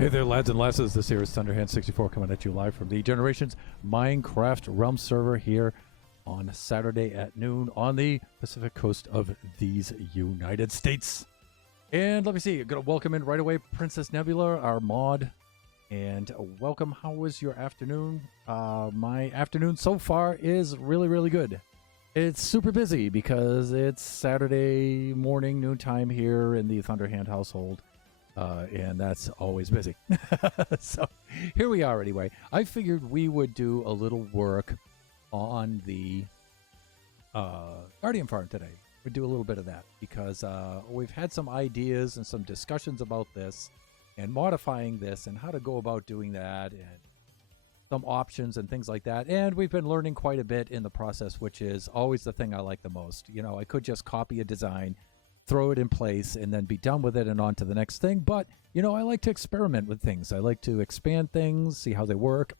Hey there, lads and lasses. This here is Thunderhand64 coming at you live from the Generations Minecraft Realm server here on Saturday at noon on the Pacific coast of these United States. And let me see, I'm going to welcome in right away Princess Nebula, our mod. And welcome. How was your afternoon? My afternoon so far is really, really good. It's super busy because it's Saturday morning, noontime here in the Thunderhand household. And that's always busy. So here we are anyway. I figured we would do a little work on the Guardian farm today. We'd do a little bit of that because we've had some ideas and some discussions about this and modifying this and how to go about doing that and some options and things like that. And we've been learning quite a bit in the process, which is always the thing I like the most. You know, I could just copy a design, throw it in place, and then be done with it and on to the next thing. But, you know, I like to experiment with things. I like to expand things, see how they work,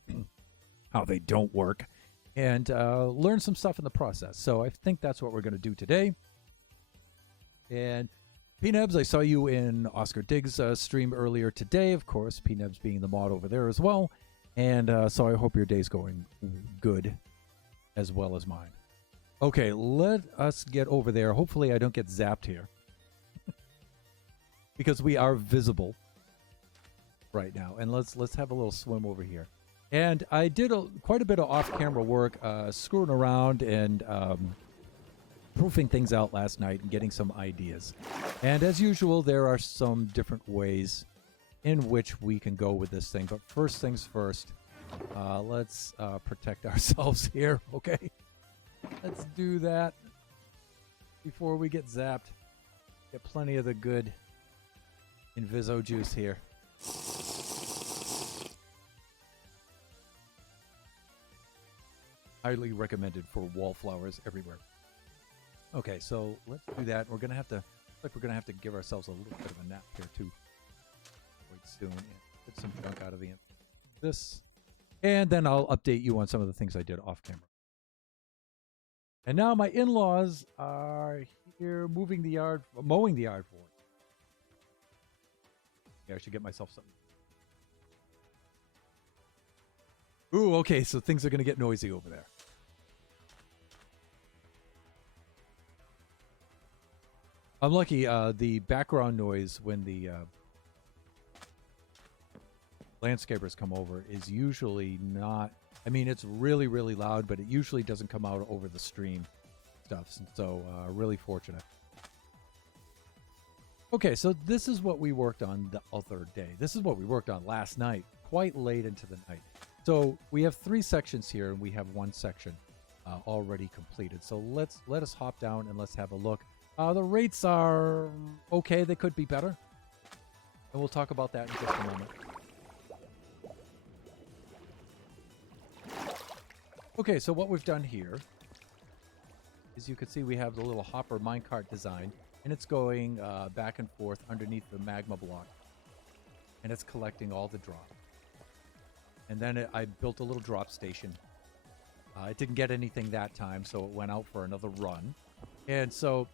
how they don't work, and learn some stuff in the process. So I think that's what we're going to do today. And P-Nebs, I saw you in Oscar Diggs' stream earlier today. Of course, P-Nebs being the mod over there as well. And so I hope your day's going good as well as mine. Okay, let us get over there. Hopefully I don't get zapped here. Because we are visible right now. And let's have a little swim over here. And I did quite a bit of off-camera work, screwing around and proofing things out last night and getting some ideas. And as usual, there are some different ways in which we can go with this thing. But first things first, let's protect ourselves here, okay? Let's do that before we get zapped. Get plenty of the good Inviso juice here. Highly recommended for wallflowers everywhere. Okay, so let's do that. We're gonna have to, give ourselves a little bit of a nap here too. Quite soon. And get some junk out of this, and then I'll update you on some of the things I did off camera. And now my in-laws are here mowing the yard for me. Yeah, I should get myself something. Ooh, okay, so things are going to get noisy over there. I'm lucky, the background noise when the landscapers come over is usually not... I mean, it's really, really loud, but it usually doesn't come out over the stream stuff. So, really fortunate. Okay, so this is what we worked on the other day. This is what we worked on last night, quite late into the night. So we have 3 sections here, and we have 1 section already completed. So let us hop down and let's have a look. The rates are okay. They could be better. And we'll talk about that in just a moment. Okay, so what we've done here is you can see we have the little hopper minecart design, and it's going back and forth underneath the magma block, and it's collecting all the drop. And then I built a little drop station. It didn't get anything that time, so it went out for another run. And so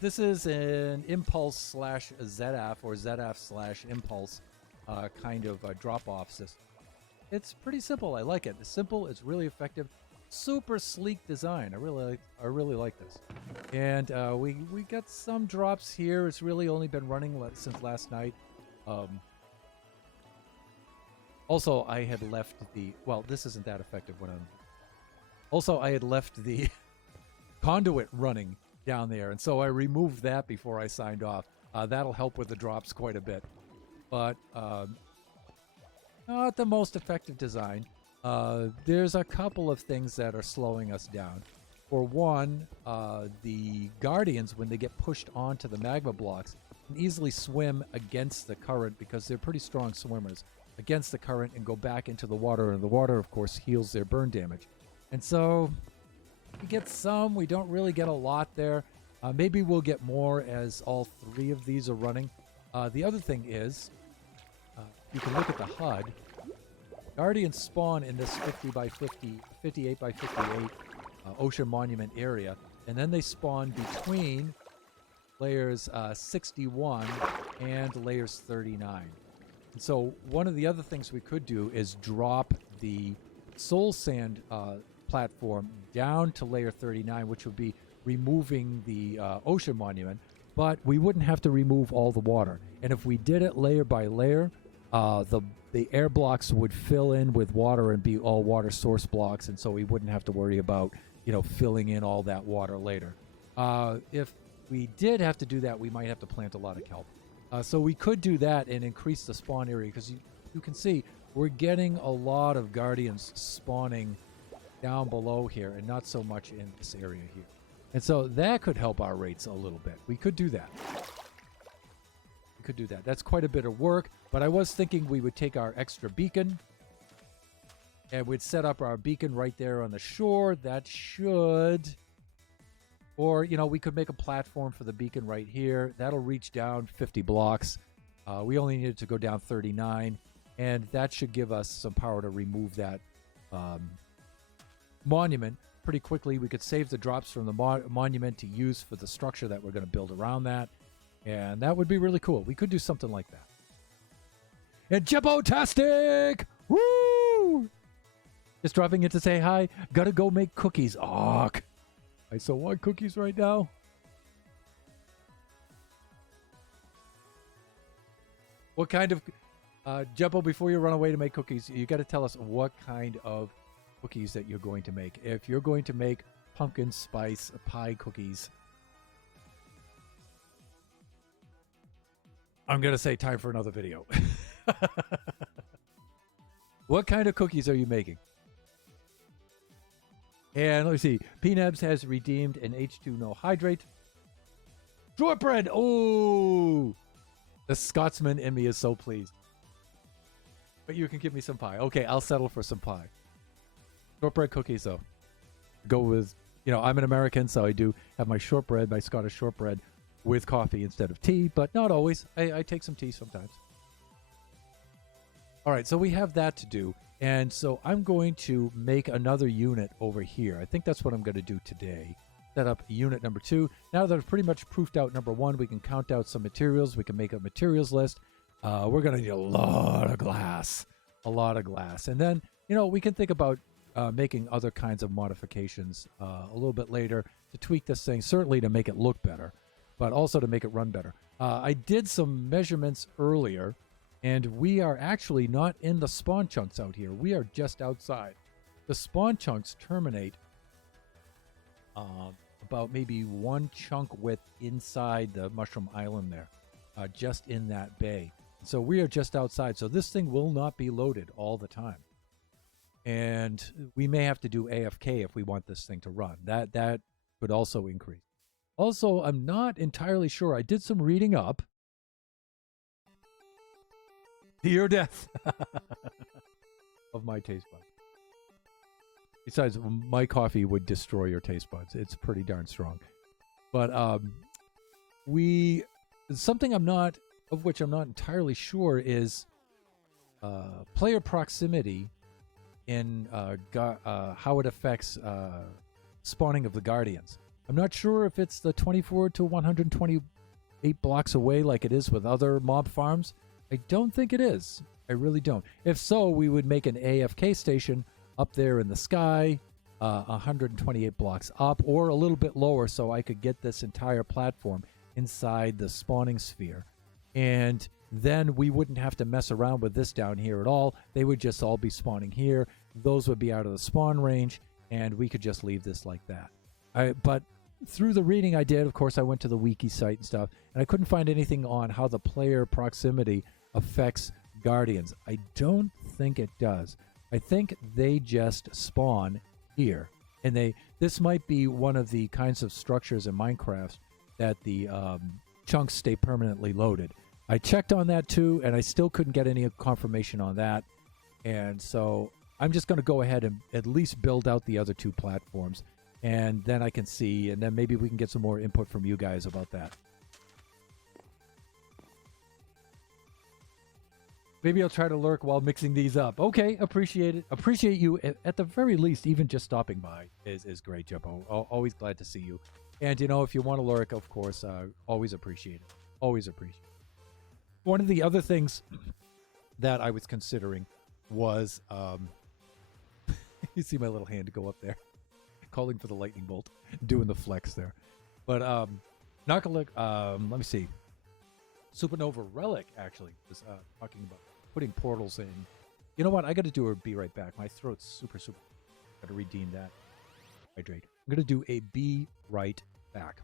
this is an impulse slash ZF or ZF slash impulse kind of drop-off system. It's pretty simple. I like it. It's simple. It's really effective. Super sleek design. I really like this. And we got some drops here. It's really only been running since last night. Also, I had left the... Well, this isn't that effective when I'm... Also, I had left the conduit running down there. And so I removed that before I signed off. That'll help with the drops quite a bit. But... not the most effective design. There's a couple of things that are slowing us down. For one, the Guardians, when they get pushed onto the magma blocks, can easily swim against the current because they're pretty strong swimmers, against the current and go back into the water. And the water, of course, heals their burn damage. And so we get some. We don't really get a lot there. Maybe we'll get more as all 3 of these are running. The other thing is... you can look at the HUD. Guardians spawn in this 50 by 50, 58 by 58 ocean monument area, and then they spawn between layers 61 and layers 39. So one of the other things we could do is drop the Soul Sand platform down to layer 39, which would be removing the ocean monument, but we wouldn't have to remove all the water. And if we did it layer by layer, the air blocks would fill in with water and be all water source blocks, and so we wouldn't have to worry about, filling in all that water later. If we did have to do that, we might have to plant a lot of kelp. So we could do that and increase the spawn area, because you can see we're getting a lot of guardians spawning down below here and not so much in this area here. And so that could help our rates a little bit. We could do that. We could do that. That's quite a bit of work, but I was thinking we would take our extra beacon and we'd set up our beacon right there on the shore. That should... Or, we could make a platform for the beacon right here. That'll reach down 50 blocks. We only needed to go down 39, and that should give us some power to remove that monument pretty quickly. We could save the drops from the monument to use for the structure that we're going to build around that, and that would be really cool. We could do something like that. And Jebo-tastic! Woo! Just dropping in to say hi. Gotta go make cookies. Aw, I so want cookies right now. What kind of... Jebo, before you run away to make cookies, you got to tell us what kind of cookies that you're going to make. If you're going to make pumpkin spice pie cookies, I'm going to say time for another video. What kind of cookies are you making? And let me see. Pnebs has redeemed an H2 no hydrate. Shortbread! Oh! The Scotsman in me is so pleased. But you can give me some pie. Okay, I'll settle for some pie. Shortbread cookies, though. Go with, I'm an American, so I do have my shortbread, my Scottish shortbread, with coffee instead of tea, but not always. I take some tea sometimes. All right, so we have that to do. And so I'm going to make another unit over here. I think that's what I'm going to do today. Set up unit number 2. Now that I've pretty much proofed out number 1, we can count out some materials. We can make a materials list. We're going to need a lot of glass. A lot of glass. And then, we can think about making other kinds of modifications a little bit later to tweak this thing, certainly to make it look better, but also to make it run better. I did some measurements earlier, and we are actually not in the spawn chunks out here. We are just outside. The spawn chunks terminate about maybe one chunk width inside the Mushroom Island there, just in that bay. So we are just outside. So this thing will not be loaded all the time. And we may have to do AFK if we want this thing to run. That could also increase. Also, I'm not entirely sure. I did some reading up. To your death of my taste buds. Besides, my coffee would destroy your taste buds. It's pretty darn strong. But something of which I'm not entirely sure is player proximity in how it affects spawning of the Guardians. I'm not sure if it's the 24 to 128 blocks away like it is with other mob farms. I don't think it is. I really don't. If so, we would make an AFK station up there in the sky, 128 blocks up, or a little bit lower, so I could get this entire platform inside the spawning sphere. And then we wouldn't have to mess around with this down here at all. They would just all be spawning here. Those would be out of the spawn range, and we could just leave this like that. But through the reading I did, of course, I went to the wiki site and stuff, and I couldn't find anything on how the player proximity affects Guardians. I don't think it does. I think they just spawn here. And this might be one of the kinds of structures in Minecraft that the chunks stay permanently loaded. I checked on that too, and I still couldn't get any confirmation on that. And so I'm just going to go ahead and at least build out the other 2 platforms. And then I can see, and then maybe we can get some more input from you guys about that. Maybe I'll try to lurk while mixing these up. Okay, appreciate it. Appreciate you. At the very least, even just stopping by is great, Jebo. Always glad to see you. And, if you want to lurk, of course, always appreciate it. Always appreciate it. One of the other things that I was considering was you see my little hand go up there, calling for the lightning bolt, doing the flex there. But not gonna look. Let me see. Supernova Relic actually was talking about putting portals in. You know what? I got to do a be right back. My throat's super. Got to redeem that. Hydrate. I'm gonna do a be right back.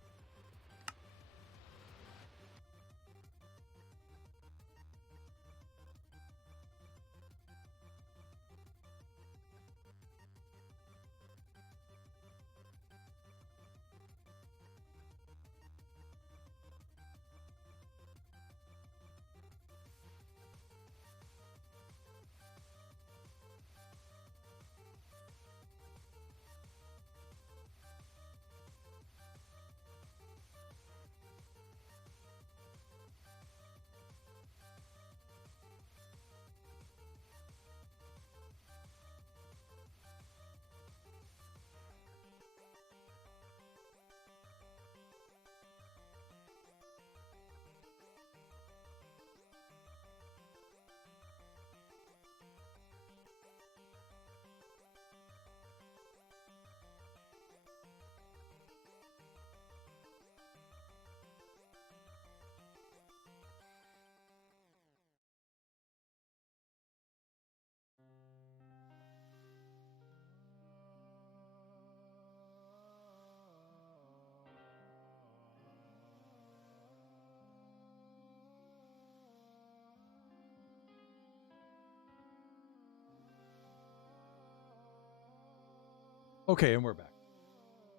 Okay, and we're back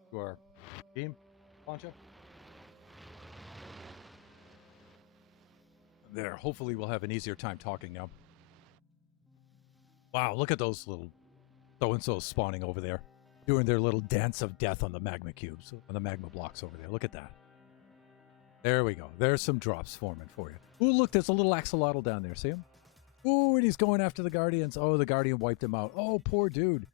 to our game. Poncho. There. Hopefully, we'll have an easier time talking now. Wow, look at those little so-and-sos spawning over there, doing their little dance of death on the magma cubes, on the magma blocks over there. Look at that. There we go. There's some drops forming for you. Ooh, look, there's a little axolotl down there. See him? Ooh, and he's going after the Guardians. Oh, the Guardian wiped him out. Oh, poor dude.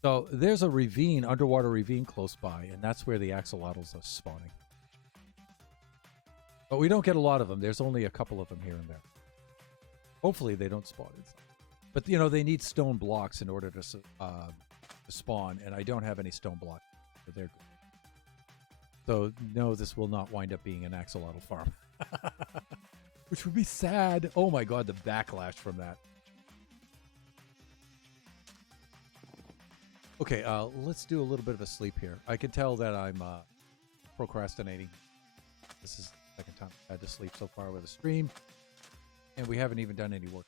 So there's a ravine, underwater ravine close by, and that's where the axolotls are spawning. But we don't get a lot of them. There's only a couple of them here and there. Hopefully they don't spawn inside. But, you know, they need stone blocks in order to spawn, and I don't have any stone blocks. So they're good. So, no, this will not wind up being an axolotl farm. Which would be sad. Oh my god, the backlash from that. Okay, let's do a little bit of a sleep here. I can tell that I'm procrastinating. This is the second time I've had to sleep so far with a stream, and we haven't even done any work.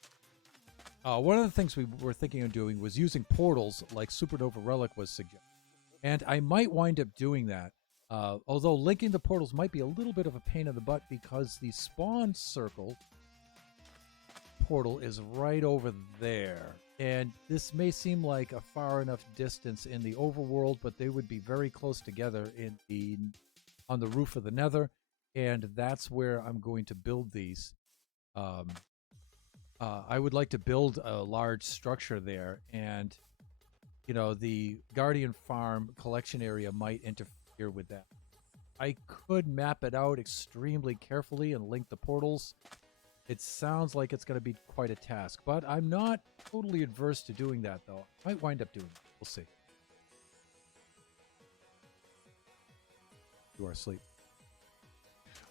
One of the things we were thinking of doing was using portals like Supernova Relic was suggested. And I might wind up doing that, although linking the portals might be a little bit of a pain in the butt because the spawn circle portal is right over there. And this may seem like a far enough distance in the overworld, but they would be very close together on the roof of the Nether, and that's where I'm going to build these. I would like to build a large structure there, and you know, the Guardian Farm collection area might interfere with that. I could map it out extremely carefully and link the portals. It sounds like it's going to be quite a task, but I'm not totally adverse to doing that, though. I might wind up doing it. We'll see. To our sleep.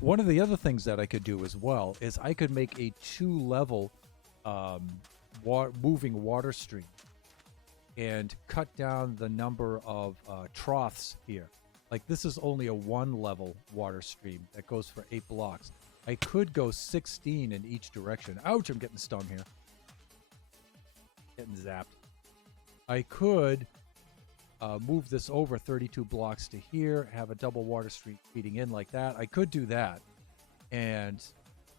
One of the other things that I could do as well is I could make a 2-level moving water stream and cut down the number of troughs here. Like, this is only a 1-level water stream that goes for 8 blocks. I could go 16 in each direction. Ouch, I'm getting stung here. Getting zapped. I could move this over 32 blocks to here, have a double water stream feeding in like that. I could do that. And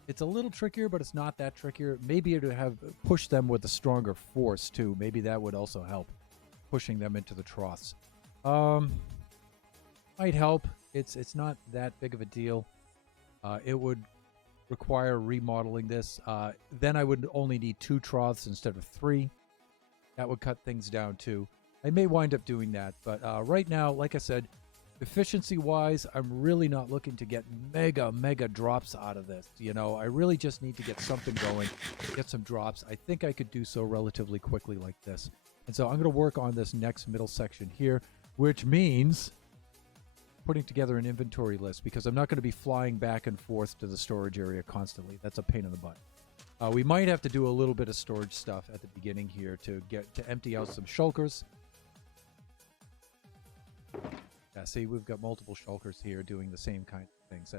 it's a little trickier, but it's not that trickier. Maybe to have push them with a stronger force, too. Maybe that would also help, pushing them into the troughs. Might help. It's not that big of a deal. It would require remodeling this. Then I would only need 2 troughs instead of 3. That would cut things down too. I may wind up doing that, but right now, like I said, Efficiency-wise, I'm really not looking to get mega drops out of this. You know, I really just need to get something going, get some drops. I think I could do so relatively quickly like this. And so I'm going to work on this next middle section here, which means putting together an inventory list because I'm not going to be flying back and forth to the storage area constantly. That's a pain in the butt. We might have to do a little bit of storage stuff at the beginning here to empty out some shulkers. Yeah, see, we've got multiple shulkers here doing the same kind of things.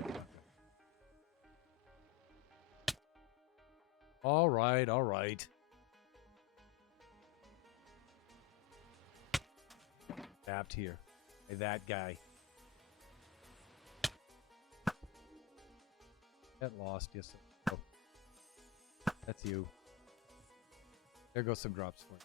All right, all right. Tapped here. Hey, that guy. Get lost, yes. Oh. That's you. There goes some drops for you.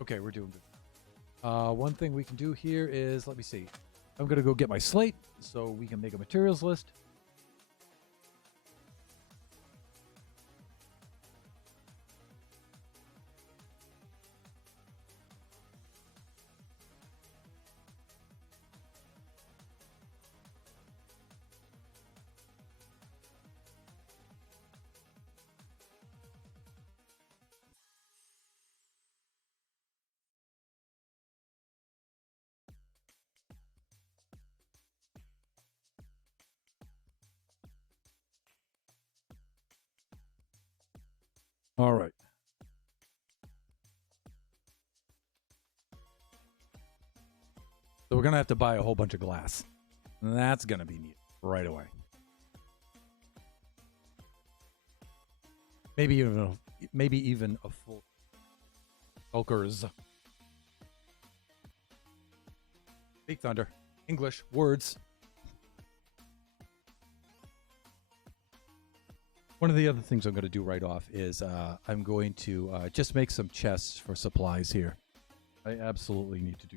Okay, we're doing good. One thing we can do here is, let me see. I'm going to go get my slate so we can make a materials list. All right. So we're going to have to buy a whole bunch of glass. And that's going to be neat right away. Maybe even a full shulkers. Big Thunder. English words. One of the other things I'm going to do right off is I'm going to just make some chests for supplies here. I absolutely need to do.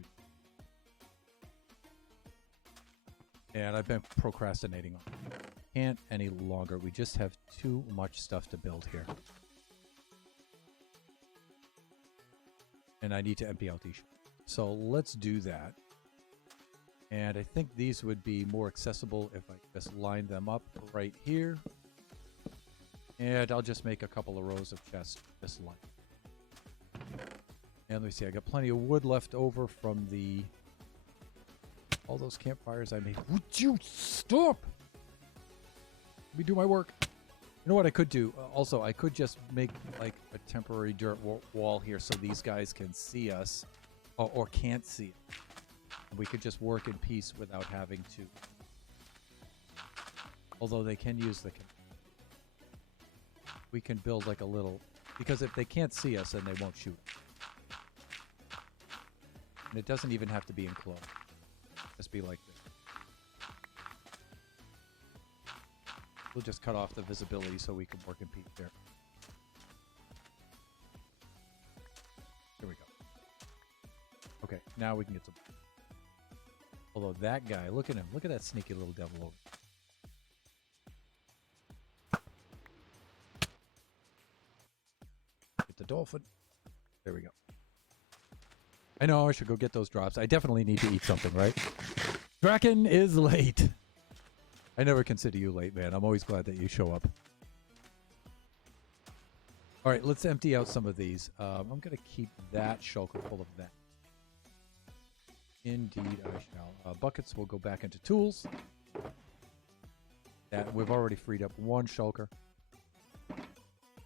And I've been procrastinating on it. Can't any longer. We just have too much stuff to build here. And I need to empty out these. So let's do that. And I think these would be more accessible if I just line them up right here. And I'll just make a couple of rows of chests this line. And let me see, I got plenty of wood left over from all those campfires I made. Would you stop? Let me do my work. You know what I could do? Also, I could just make like a temporary dirt wall here so these guys can see us or can't see it. We could just work in peace without having to. Although they can use the... We can build like a little... Because if they can't see us, then they won't shoot. And it doesn't even have to be enclosed. Just be like this. We'll just cut off the visibility so we can work in peace there. Here we go. Okay, now we can get some... Although that guy, look at him. Look at that sneaky little devil over. Get the dolphin. There we go. I know I should go get those drops. I definitely need to eat something, right? Draken is late. I never consider you late, man. I'm always glad that you show up. All right, let's empty out some of these. I'm going to keep that shulker full of that. Indeed, I shall. Buckets will go back into tools. That we've already freed up one shulker.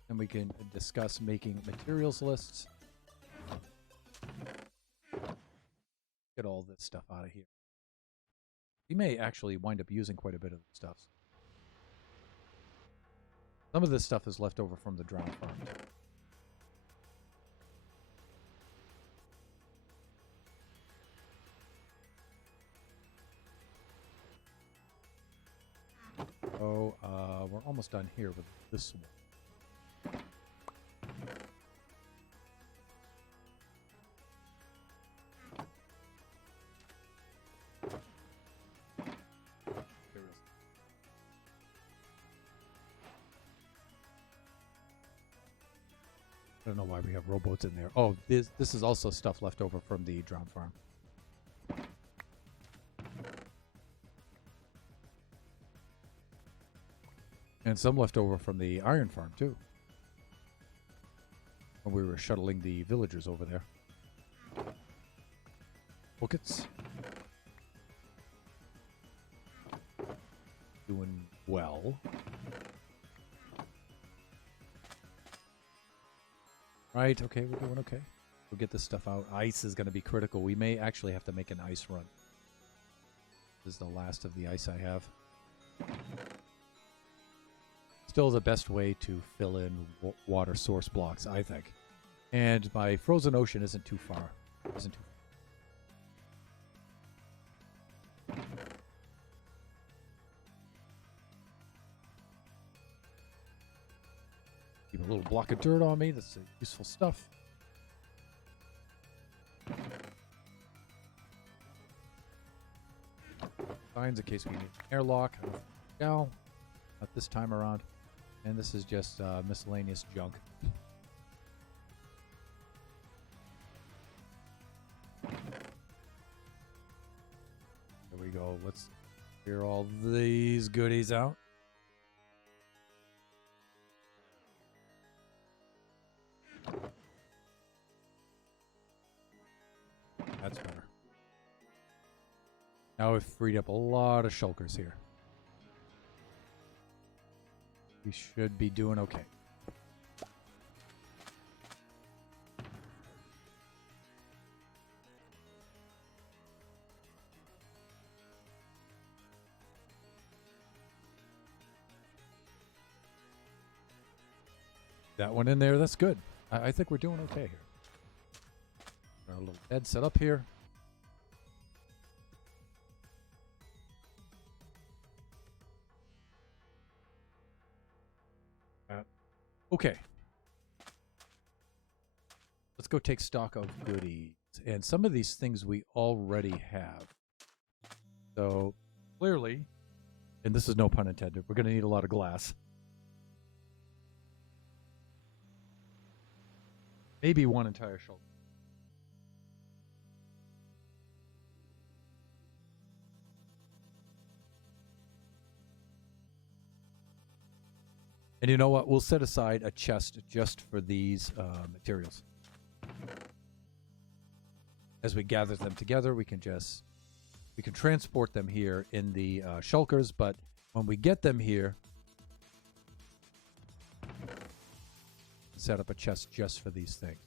And we can discuss making materials lists. Get all this stuff out of here. We may actually wind up using quite a bit of the stuff. Some of this stuff is left over from the drowned farm. Oh, we're almost done here with this one. I don't know why we have rowboats in there. Oh, this is also stuff left over from the drown farm. And some left over from the iron farm, too. When we were shuttling the villagers over there. Buckets. Doing well. Right, okay, we're doing okay. We'll get this stuff out. Ice is going to be critical. We may actually have to make an ice run. This is the last of the ice I have. Still the best way to fill in water source blocks, I think. And my frozen ocean isn't too far. Isn't too far. Keep a little block of dirt on me. That's useful stuff. Signs in case we need an airlock. Now, not this time around. And this is just miscellaneous junk. There we go. Let's clear all these goodies out. That's better. Now we've freed up a lot of shulkers here. We should be doing okay. That one in there, that's good. I think we're doing okay here. Got a little bed set up here. Okay. Let's go take stock of goodies. And some of these things we already have. So, clearly, and this is no pun intended, we're going to need a lot of glass. Maybe one entire shoulder. And you know what? We'll set aside a chest just for these materials. As we gather them together, we can transport them here in the shulkers, but when we get them here, set up a chest just for these things.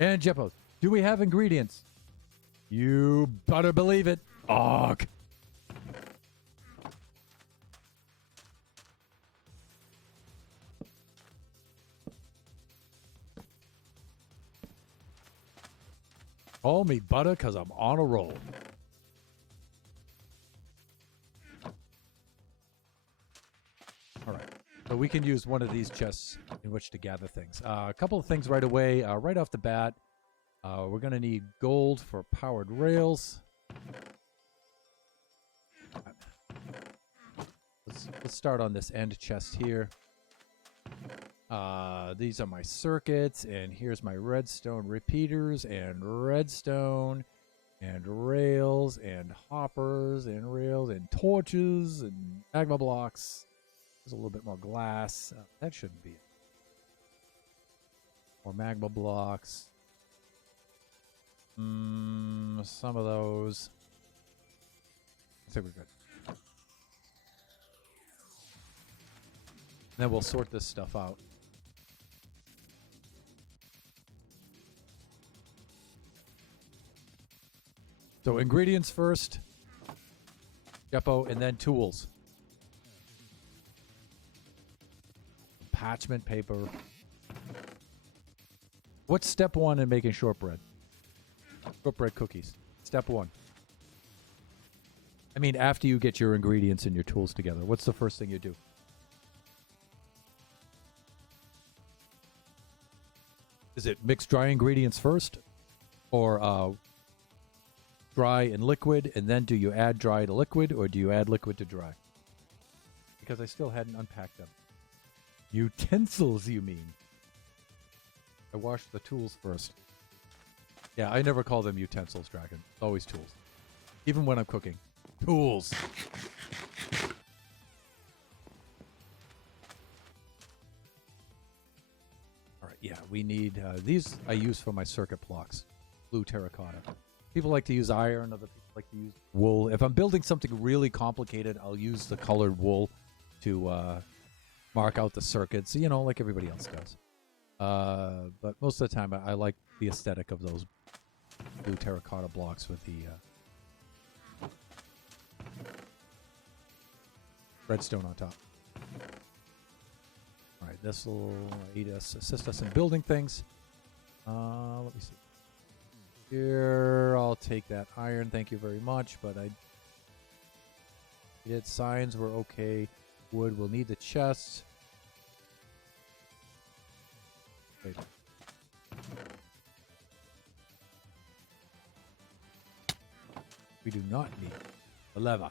And Jeppo, do we have ingredients? You better believe it. Og. Call me butter because I'm on a roll. All right. So we can use one of these chests in which to gather things. A couple of things right away. Right off the bat, we're going to need gold for powered rails. Let's start on this end chest here. These are my circuits, and here's my redstone repeaters, and redstone, and rails, and hoppers, and rails, and torches, and magma blocks. There's a little bit more glass. That shouldn't be it. More magma blocks. Some of those. I think we're good. Then we'll sort this stuff out. So ingredients first, Jeppo, and then tools. Parchment paper. What's step one in making shortbread? Shortbread cookies. Step one. I mean, after you get your ingredients and your tools together, what's the first thing you do? Is it mix dry ingredients first? Or dry and liquid, and then do you add dry to liquid, or do you add liquid to dry? Because I still hadn't unpacked them. Utensils, you mean? I wash the tools first. Yeah, I never call them utensils, Dragon. It's always tools. Even when I'm cooking. Tools! Alright, yeah, we need... these I use for my circuit blocks. Blue terracotta. People like to use iron, other people like to use wool. If I'm building something really complicated, I'll use the colored wool to mark out the circuits, you know, like everybody else does. But most of the time, I like the aesthetic of those blue terracotta blocks with the redstone on top. All right, this will assist us in building things. Let me see. Here, I'll take that iron. Thank you very much. But I did signs were okay. Wood, we'll need the chest. Wait. We do not need the lever.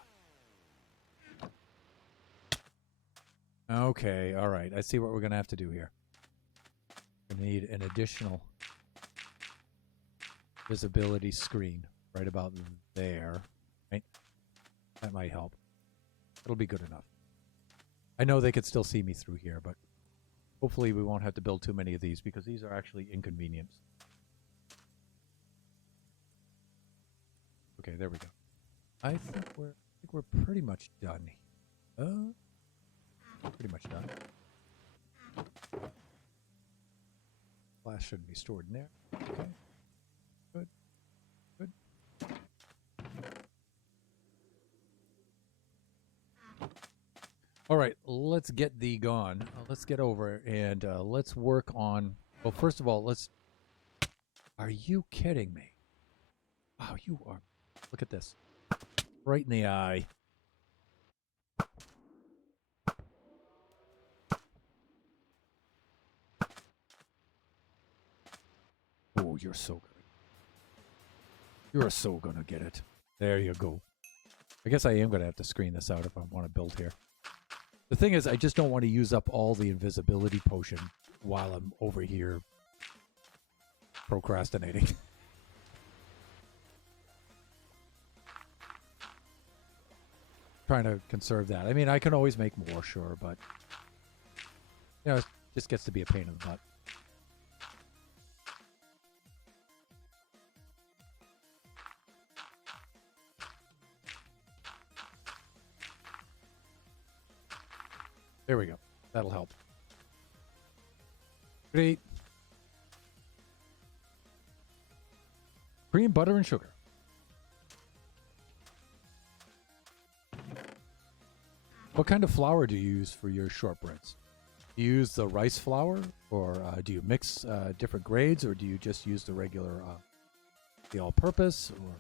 Okay, all right. I see what we're going to have to do here. We need an additional visibility screen right about there. Right? That might help. It'll be good enough. I know they could still see me through here, but hopefully we won't have to build too many of these because these are actually inconvenience. Okay, there we go. I think we're pretty much done. Pretty much done. Glass shouldn't be stored in there. Okay. Good. Good. All right, let's get thee gone. Let's get over and let's work on... Well, first of all, let's... Are you kidding me? Wow, you are... Look at this. Right in the eye. Oh, you're so good. You're so gonna get it. There you go. I guess I am gonna have to screen this out if I want to build here. The thing is, I just don't want to use up all the invisibility potion while I'm over here procrastinating. Trying to conserve that. I mean, I can always make more, sure, but you know, it just gets to be a pain in the butt. There we go. That'll help. Great. Cream, butter, and sugar. What kind of flour do you use for your shortbreads? Do you use the rice flour, or do you mix different grades, or do you just use the regular, the all-purpose? Or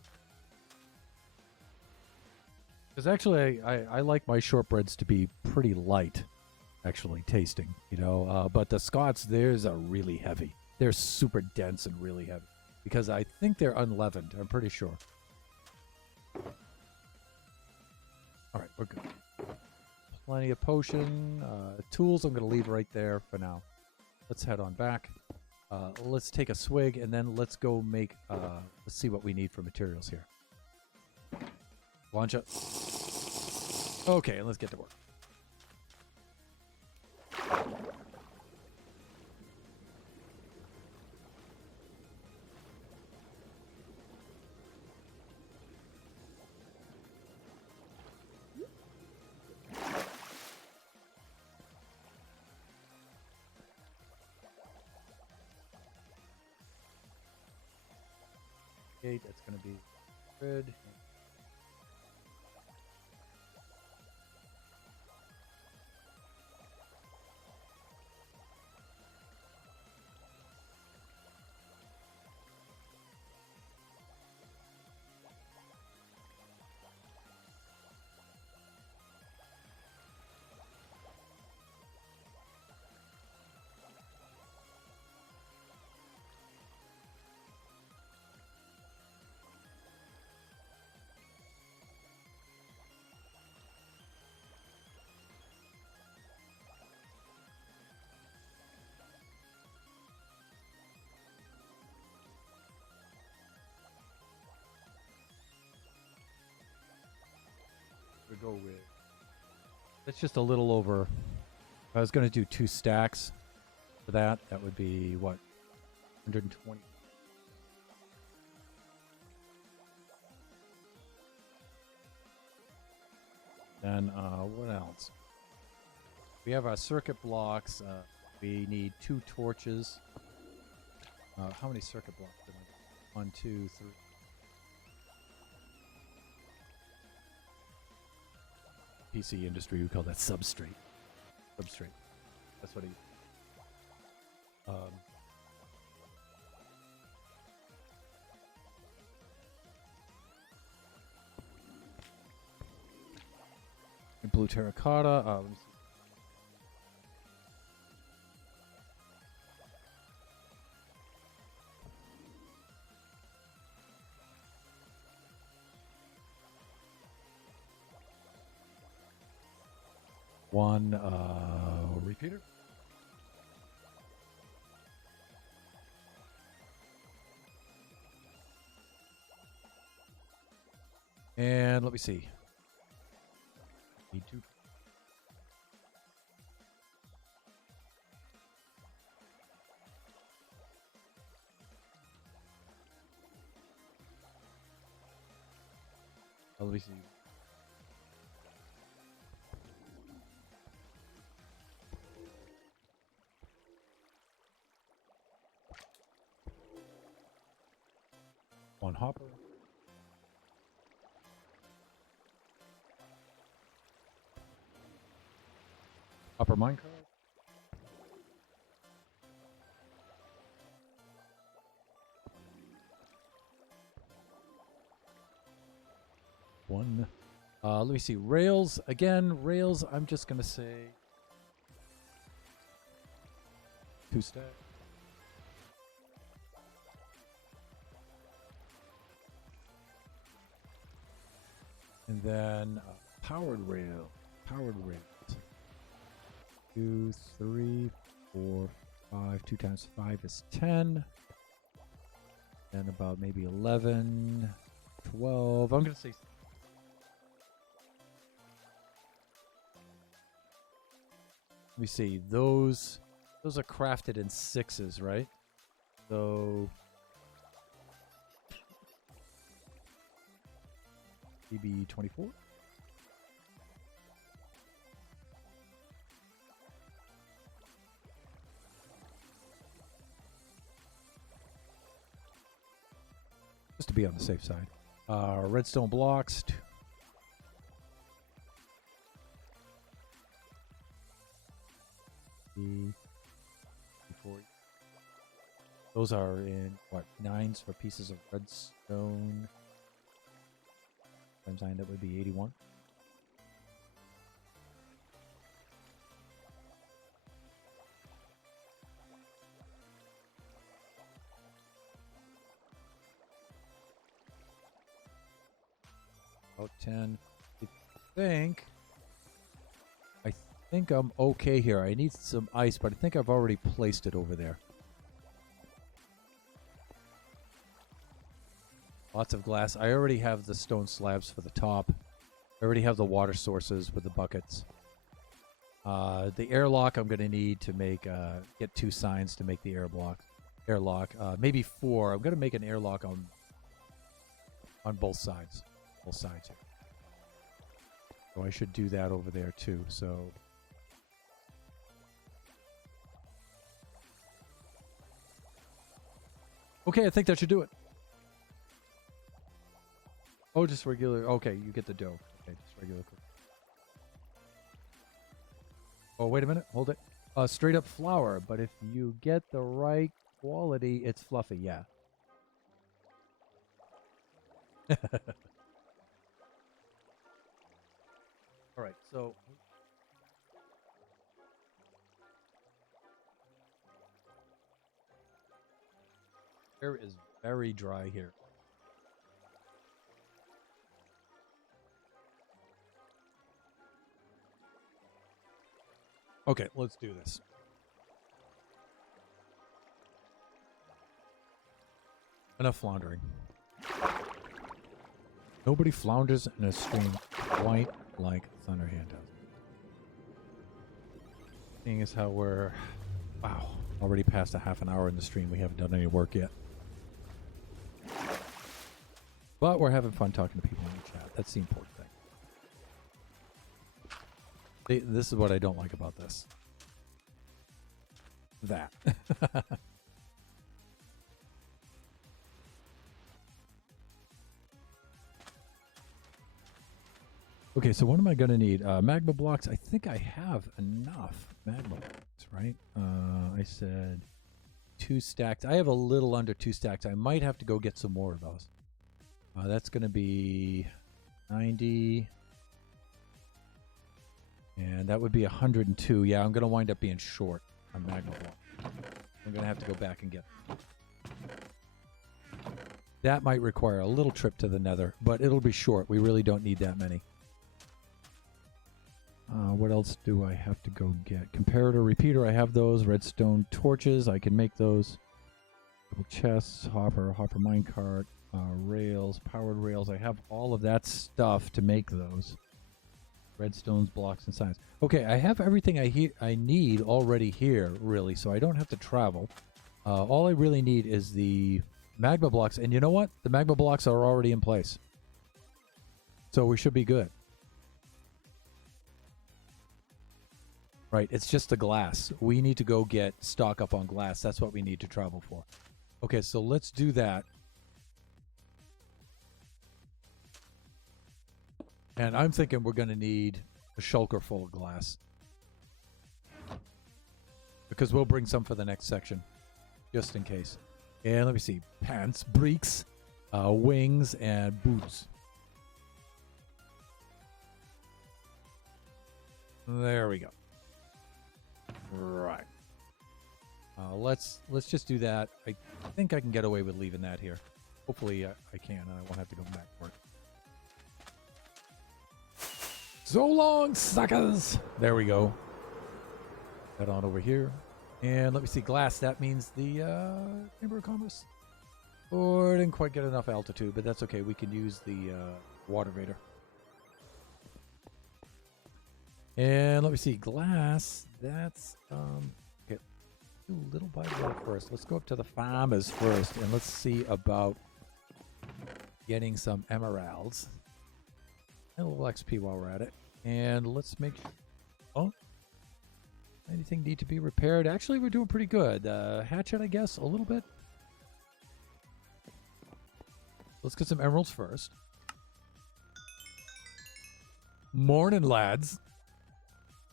because actually, I like my shortbreads to be pretty light, actually tasting, you know. But the Scots, theirs are really heavy. They're super dense and really heavy because I think they're unleavened. I'm pretty sure. All right, we're good. Plenty of potion. Tools I'm going to leave right there for now. Let's head on back. Let's take a swig, and then let's go make... let's see what we need for materials here. Launch it. Okay, let's get to work. Okay, that's going to be good. go with... That's just a little over... If I was going to do 2 stacks for that, that would be, what, 120? Then, what else? We have our circuit blocks. We need 2 torches. How many circuit blocks did I get? 1, 2, 3. PC industry, we call that substrate. Substrate. That's what he... blue terracotta. Let me see. One repeater. And let me see. Need 2. Let me see. One hopper. Upper minecart. One. Let me see. Rails. Again, rails, I'm just going to say 2 stack. And then powered rail. Powered rails. 2, 3, 4, 5. 2 times 5 is 10. And about maybe 11, 12. I'm going to say... Let me see. Those are crafted in 6s, right? So... maybe 24? Just to be on the safe side. Redstone blocks. Those are in, what, 9s for pieces of redstone. Times 9, that would be 81. About 10. I think I'm okay here. I need some ice, but I think I've already placed it over there. Lots of glass. I already have the stone slabs for the top. I already have the water sources with the buckets. The airlock I'm going to need to make, get 2 signs to make the airlock. Maybe 4. I'm going to make an airlock on both sides. Both sides here. So I should do that over there too. So... okay, I think that should do it. Oh, just regular. Okay, you get the dough. Okay, just regular cookie. Oh, wait a minute. Hold it. Straight up flour, but if you get the right quality, it's fluffy. Yeah. All right, so air is very dry here. Okay, let's do this. Enough floundering. Nobody flounders in a stream quite like Thunderhand does. Seeing as how we're, wow, already past a half an hour in the stream, we haven't done any work yet. But we're having fun talking to people in the chat. That's the important thing. This is what I don't like about this. That. Okay, so what am I going to need? Magma blocks. I think I have enough magma blocks, right? I said 2 stacks. I have a little under 2 stacks. I might have to go get some more of those. That's going to be 90. And that would be 102. Yeah, I'm going to wind up being short on magma block. I'm going to have to go back and get them. That might require a little trip to the nether, but it'll be short. We really don't need that many. What else do I have to go get? Comparator repeater, I have those. Redstone torches, I can make those. Little chests, hopper minecart, rails, powered rails. I have all of that stuff to make those. Redstones, blocks, and signs. Okay, I have everything I need already here, really, so I don't have to travel. All I really need is the magma blocks, and you know what? The magma blocks are already in place. So we should be good. Right, it's just the glass. We need to go stock up on glass. That's what we need to travel for. Okay, so let's do that. And I'm thinking we're going to need a shulker full of glass. Because we'll bring some for the next section. Just in case. And let me see. Pants, breeks, wings, and boots. There we go. Right. Let's just do that. I think I can get away with leaving that here. Hopefully I can, and I won't have to go back for it. So long, suckers! There we go. Head on over here. And let me see, glass. That means the Chamber of Commerce. Oh, I didn't quite get enough altitude, but that's okay. We can use the water vader. And let me see, glass. That's okay. Do little by little first. Let's go up to the farmers first, and let's see about getting some emeralds and a little XP while we're at it. And let's make. Oh, anything need to be repaired? Actually, we're doing pretty good. Hatchet, I guess, a little bit. Let's get some emeralds first. Morning, lads.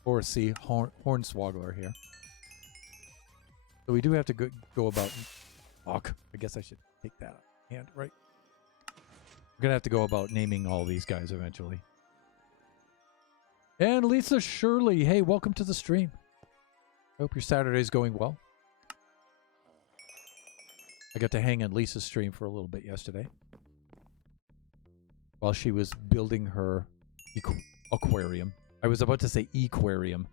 Or see Hornswoggler here. So we do have to go about. Fuck. I guess I should take that hand, right? We're gonna have to go about naming all these guys eventually. And Lisa Shirley, hey, welcome to the stream. I hope your Saturday's going well. I got to hang on Lisa's stream for a little bit yesterday while she was building her aquarium. I was about to say aquarium.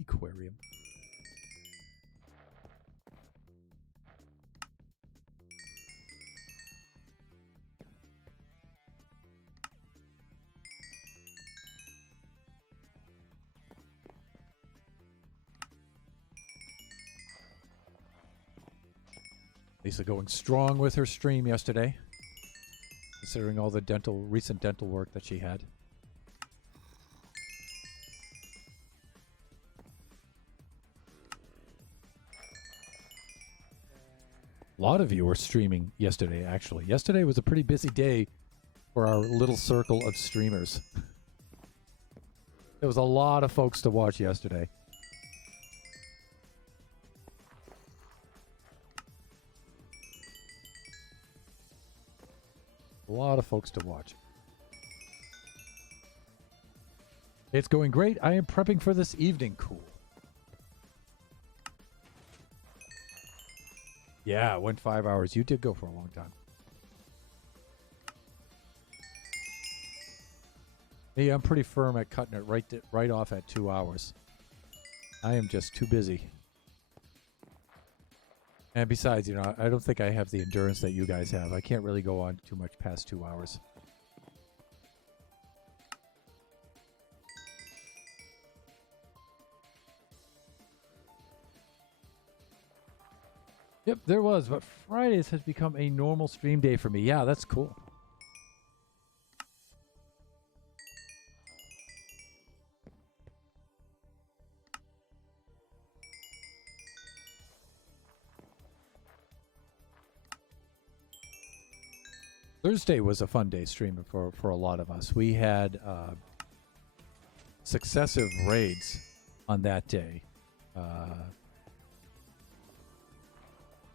Aquarium. Lisa going strong with her stream yesterday, considering all the recent dental work that she had. A lot of you were streaming yesterday, actually. Yesterday was a pretty busy day for our little circle of streamers. There was a lot of folks to watch yesterday. A lot of folks to watch. It's going great. I am prepping for this evening. Cool. Yeah, it went 5 hours. You did go for a long time. Hey, I'm pretty firm at cutting it right off at 2 hours. I am just too busy. And besides, you know, I don't think I have the endurance that you guys have. I can't really go on too much past 2 hours. Yep, there was, but Fridays has become a normal stream day for me. Yeah, that's cool. Thursday was a fun day streaming for a lot of us. We had successive raids on that day.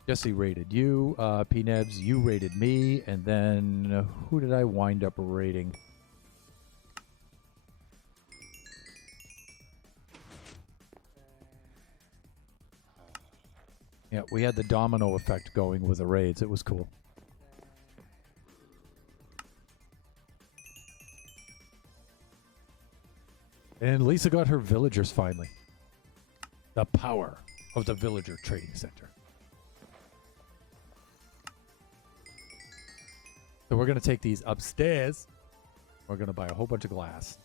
Jesse raided you, P-Nebs, you raided me, and then who did I wind up raiding? Yeah, we had the domino effect going with the raids. It was cool. And Lisa got her villagers finally. The power of the villager trading center. So we're going to take these upstairs. We're going to buy a whole bunch of glass.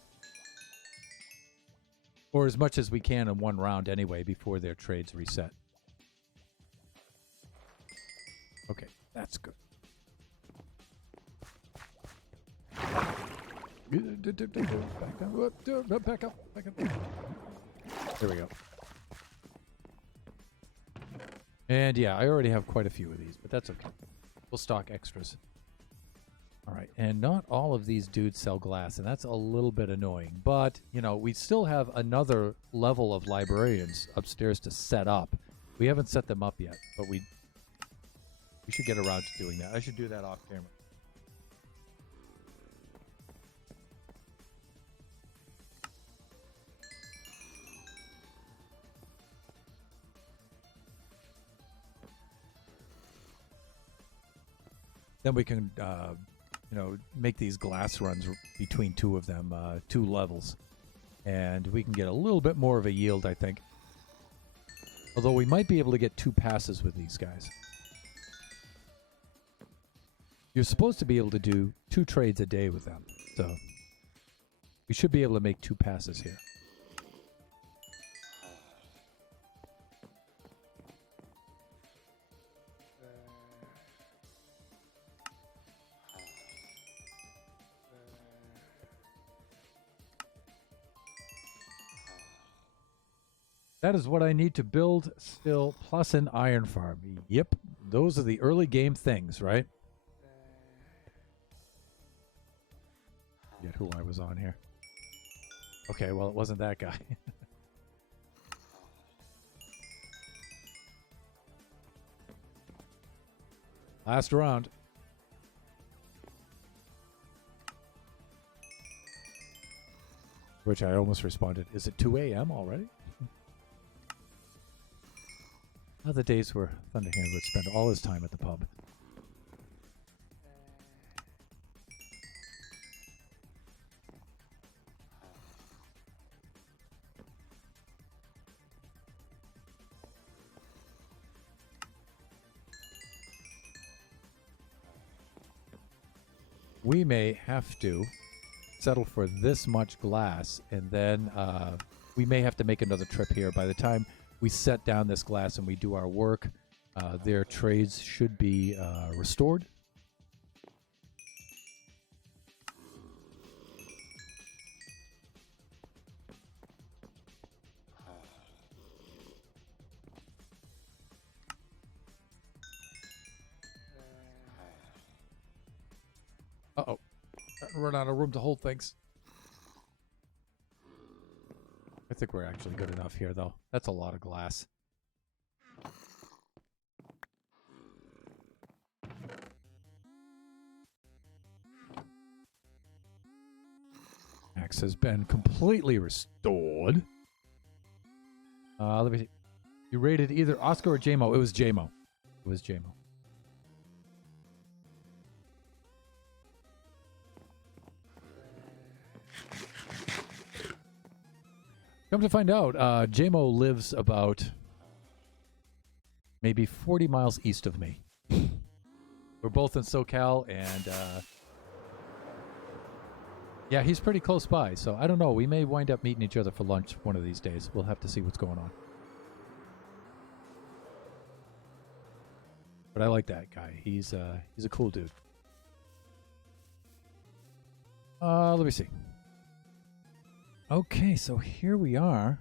Or as much as we can in one round anyway before their trades reset. Okay, that's good. Back up. There we go. And yeah, I already have quite a few of these, but that's okay. We'll stock extras. All right, and not all of these dudes sell glass, and that's a little bit annoying. But, you know, we still have another level of librarians upstairs to set up. We haven't set them up yet, but we should get around to doing that. I should do that off camera. Then we can, you know, make these glass runs between two of them, 2 levels. And we can get a little bit more of a yield, I think. Although we might be able to get 2 passes with these guys. You're supposed to be able to do 2 trades a day with them. So we should be able to make 2 passes here. That is what I need to build still, plus an iron farm. Yep, those are the early game things, right? Forget who I was on here. Okay, well, it wasn't that guy. Last round. Which I almost responded, is it 2 a.m. already? Now the days where Thunderhand would spend all his time at the pub. We may have to settle for this much glass, and then we may have to make another trip here. By the time we set down this glass and we do our work, their trades should be restored. Uh-oh. Run out of room to hold things. I think we're actually good enough here, though. That's a lot of glass. Axe has been completely restored. Let me see. You rated either Oscar or JMO. It was JMO. It was JMO. Come to find out, JMO lives about maybe 40 miles east of me. We're both in SoCal, and yeah, he's pretty close by. So I don't know. We may wind up meeting each other for lunch one of these days. We'll have to see what's going on. But I like that guy. He's a cool dude. Let me see. Okay, so here we are.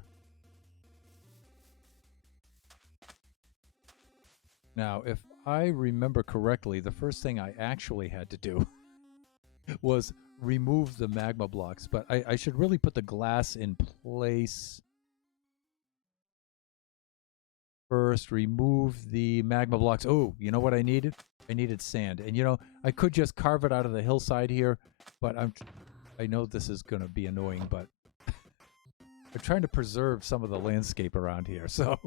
Now, if I remember correctly, the first thing I actually had to do was remove the magma blocks, but I should really put the glass in place first. Remove the magma blocks. Oh, you know what I needed? I needed sand. And, you know, I could just carve it out of the hillside here, but I know this is going to be annoying, but I'm trying to preserve some of the landscape around here, so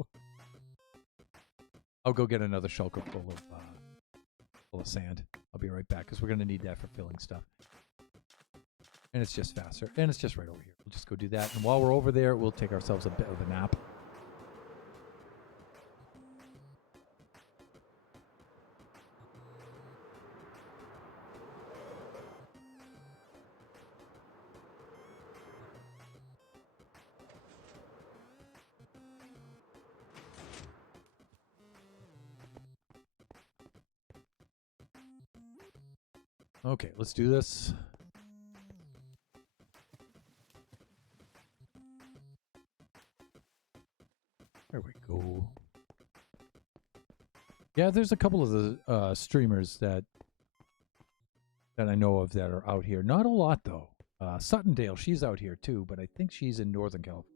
I'll go get another shulker full of sand. I'll be right back, because we're going to need that for filling stuff. And it's just faster. And it's just right over here. We'll just go do that. And while we're over there, we'll take ourselves a bit of a nap. Okay, let's do this. There we go. Yeah, there's a couple of the streamers that I know of that are out here. Not a lot, though. Suttondale, she's out here, too, but I think she's in Northern California.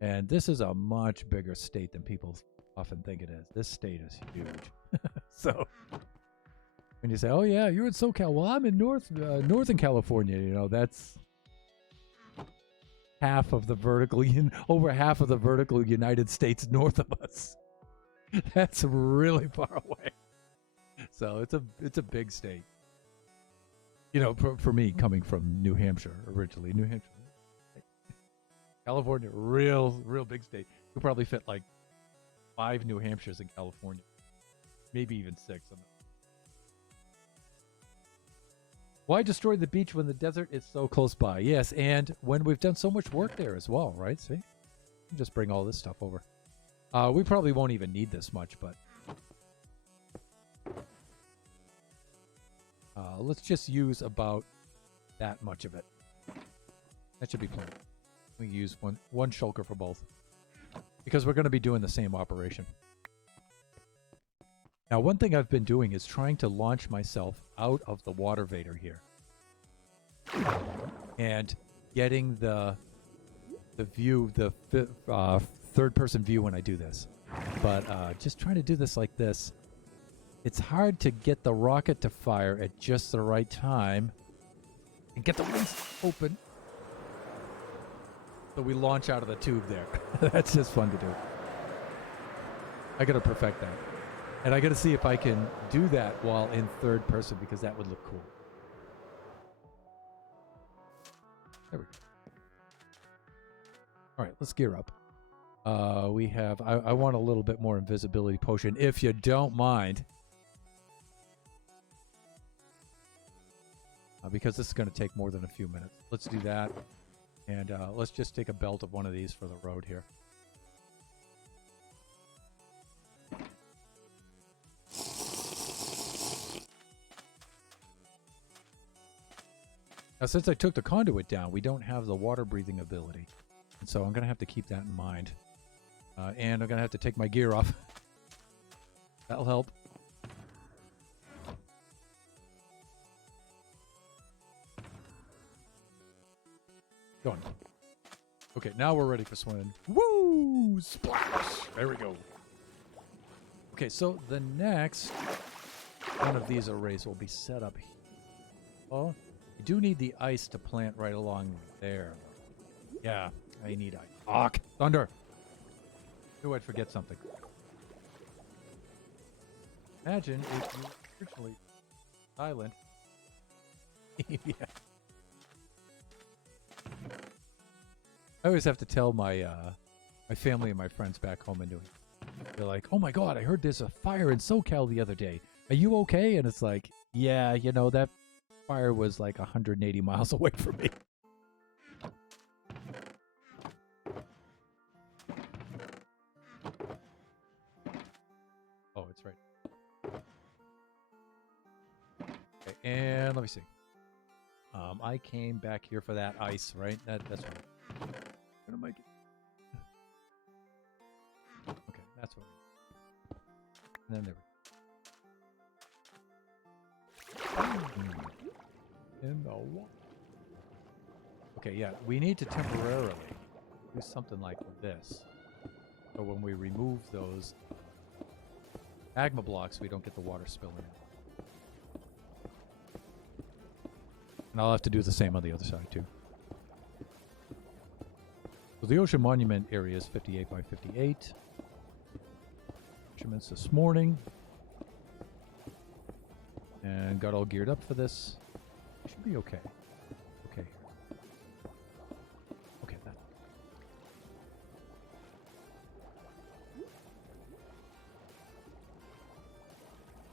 And this is a much bigger state than people often think it is. This state is huge. So when you say, oh, yeah, you're in SoCal. Well, I'm in Northern California. You know, that's half of the over half of the vertical United States north of us. That's really far away. So it's a big state. You know, for me, coming from New Hampshire originally, New Hampshire, California, real big state. You probably fit like 5 New Hampshires in California, maybe even 6. Why destroy the beach when the desert is so close by? Yes, and when we've done so much work there as well, right? See, just bring all this stuff over. We probably won't even need this much, but let's just use about that much of it. That should be plenty. We use one shulker for both, because we're going to be doing the same operation. Now, one thing I've been doing is trying to launch myself out of the water vader here, and getting the view, the third-person view when I do this. But just trying to do this like this, it's hard to get the rocket to fire at just the right time and get the wings open. So we launch out of the tube there. That's just fun to do. I got to perfect that. And I got to see if I can do that while in third person, because that would look cool. There we go. All right, let's gear up. We have... I want a little bit more invisibility potion, if you don't mind. Because this is going to take more than a few minutes. Let's do that. And let's just take a belt of one of these for the road here. Now, since I took the conduit down, we don't have the water breathing ability. And so I'm going to have to keep that in mind. And I'm going to have to take my gear off. That'll help. Going. Okay, now we're ready for swimming. Woo! Splash! There we go. Okay, so the next one of these arrays will be set up here. Oh, you do need the ice to plant right along there. Yeah, I need ice. Fuck! Thunder! Knew I'd forget something. Imagine if you originally island. Yeah. I always have to tell my my family and my friends back home in New England. They're like, "Oh my God, I heard there's a fire in SoCal the other day. Are you okay?" And it's like, "Yeah, you know, that fire was like 180 miles away from me." Oh, it's right. Okay, and let me see. I came back here for that ice, right? That's right. I'm gonna make it. Okay, that's what. And then there we go. In the wall. Okay, yeah, we need to temporarily do something like this. So when we remove those magma blocks, we don't get the water spilling in. And I'll have to do the same on the other side, too. So the Ocean Monument area is 58 by 58. Measurements this morning. And got all geared up for this. Should be okay. Okay. Okay, that.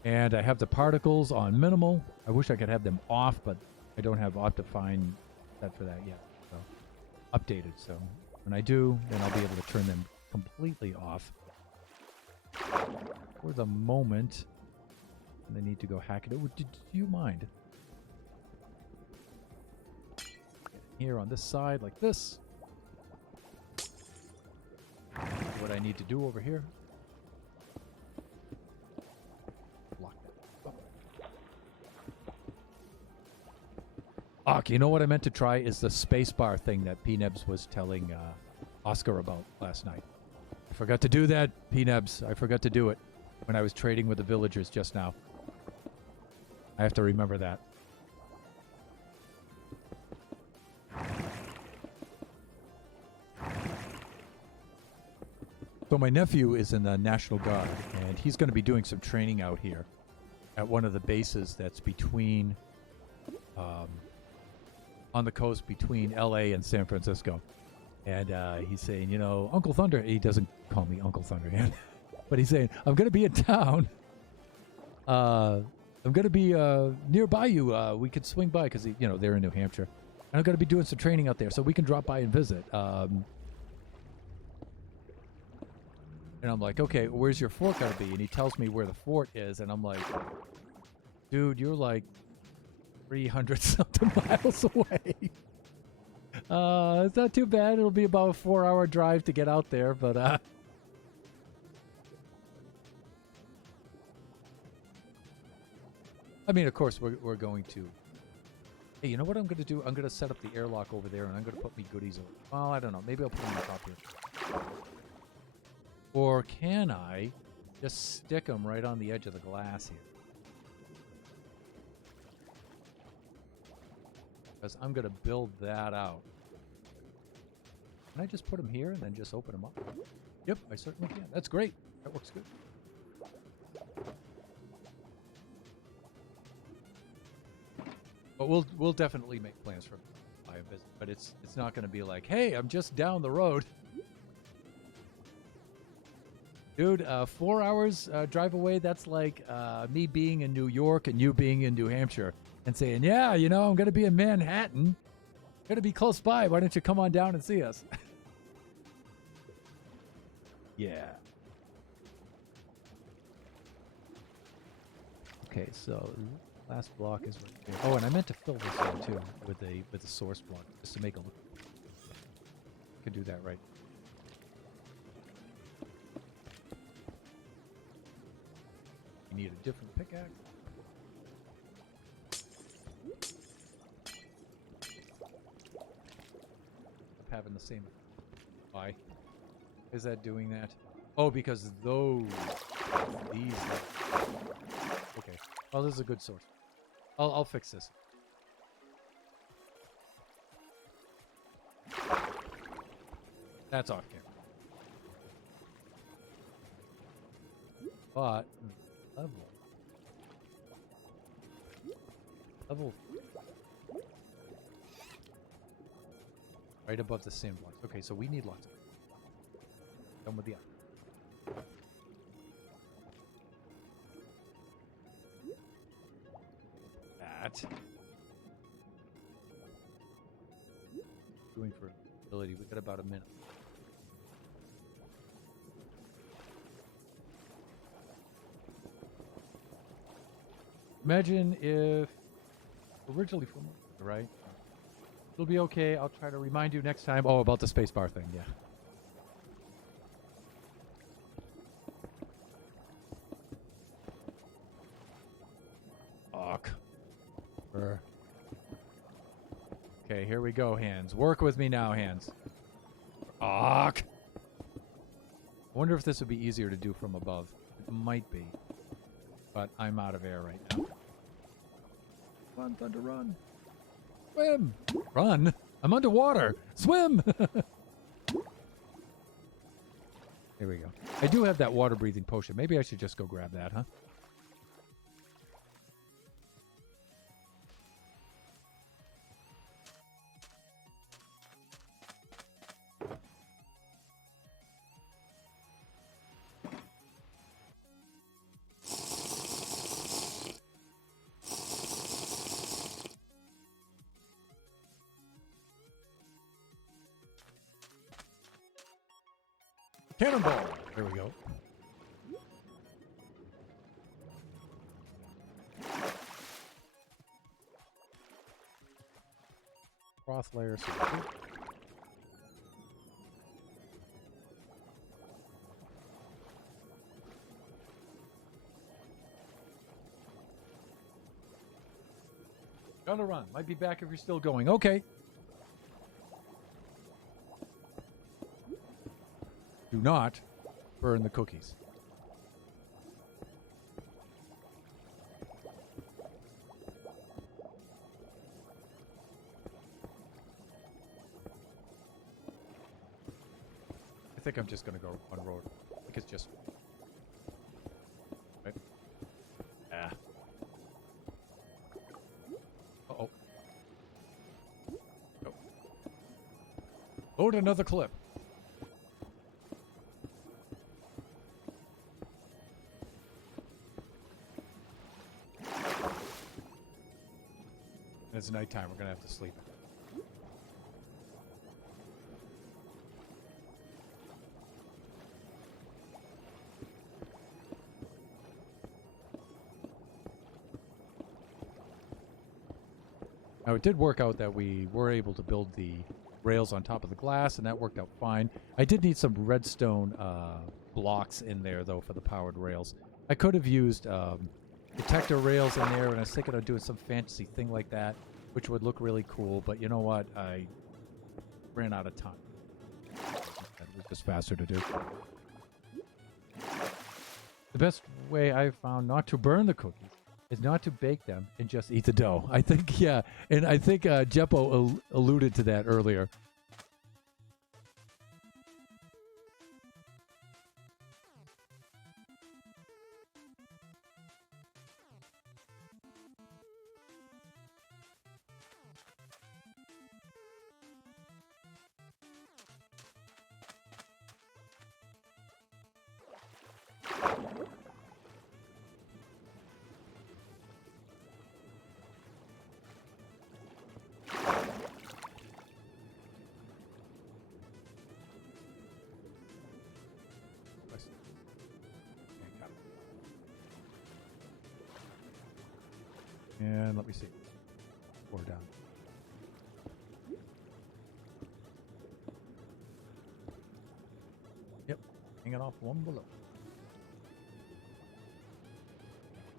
And I have the particles on minimal. I wish I could have them off, but I don't have Optifine set for that yet. So updated. So when I do, then I'll be able to turn them completely off. For the moment, and they need to go hack it. Do you mind? Here on this side, like this. What I need to do over here. Block that up. Okay, you know what I meant to try is the spacebar thing that P-Nebs was telling Oscar about last night. I forgot to do that, P-Nebs. I forgot to do it when I was trading with the villagers just now. I have to remember that. So my nephew is in the National Guard, and he's going to be doing some training out here at one of the bases that's between, on the coast between LA and San Francisco. And he's saying, you know, Uncle Thunder, he doesn't call me Uncle Thunder yet, but he's saying, I'm going to be in town. I'm going to be nearby you. We could swing by because, you know, they're in New Hampshire. And I'm going to be doing some training out there, so we can drop by and visit. And I'm like, okay, where's your fort going to be? And he tells me where the fort is. And I'm like, dude, you're like 300-something miles away. It's not too bad. It'll be about a 4-hour drive to get out there. But I mean, of course, we're going to. Hey, you know what I'm going to do? I'm going to set up the airlock over there, and I'm going to put me goodies over. Well, I don't know. Maybe I'll put them on top here. Or can I just stick them right on the edge of the glass here? Because I'm going to build that out. Can I just put them here and then just open them up? Yep, I certainly can. That's great. That works good. But we'll definitely make plans for buy a visit. But it's not going to be like, hey, I'm just down the road. Dude, 4 hours drive away, that's like me being in New York and you being in New Hampshire and saying, yeah, you know, I'm going to be in Manhattan. Going to be close by. Why don't you come on down and see us? Yeah. Okay, so last block is right here. Oh, and I meant to fill this in too with the source block just to make a look. Could do that right. You need a different pickaxe. I'm having the same. Why is that doing that? Oh, because these. Okay. Well, this is a good source. I'll fix this. That's off camera. But level right above the sand blocks. Okay, so we need lots of done with the other. That doing for ability. We got about a minute. Imagine if originally from, right? It'll be okay. I'll try to remind you next time. Oh, about the spacebar thing, yeah. Fuck. Okay, here we go, hands. Work with me now, hands. Fuck. I wonder if this would be easier to do from above. It might be. But I'm out of air right now. Run, Thunder, run. Swim! Run? I'm underwater! Swim! Here we go. I do have that water-breathing potion. Maybe I should just go grab that, huh? Cannonball! There we go. Cross layer. Gotta run. Might be back if you're still going. Okay. Do not burn the cookies. I think I'm just going to go on road. I think it's just... Right? Ah. Uh-oh. Oh. Load another clip. It's nighttime. We're going to have to sleep. Now, it did work out that we were able to build the rails on top of the glass, and that worked out fine. I did need some redstone blocks in there, though, for the powered rails. I could have used detector rails in there, and I was thinking of doing some fancy thing like that, which would look really cool, but you know what? I ran out of time. It was just faster to do. The best way I've found not to burn the cookies is not to bake them and just eat the dough. I think, yeah, and I think Jeppo alluded to that earlier. And let me see. 4 down. Yep. Hanging off one below.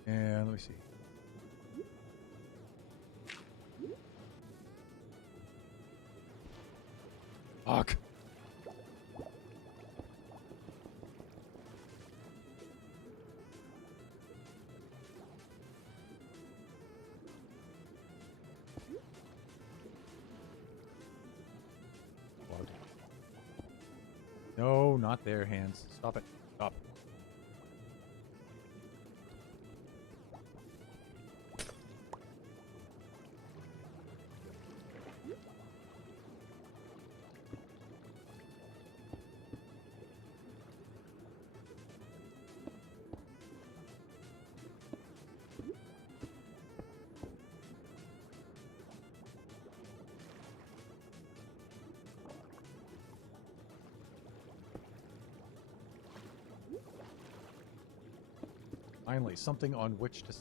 And let me see. Fuck. No, not there, hands. Stop it. Stop. Finally, something on which to...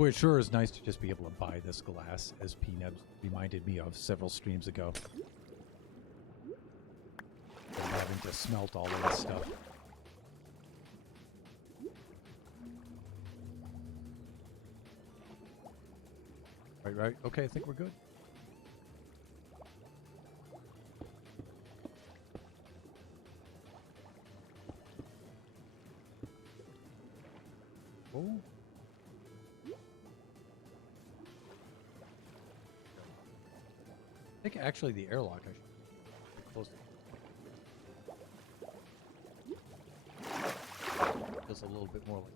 Boy, it sure is nice to just be able to buy this glass, as PNeb reminded me of several streams ago. Instead of having to smelt all of this stuff. Right. Okay, I think we're good. Oh. I think actually the airlock I should get close to. Feels a little bit more like.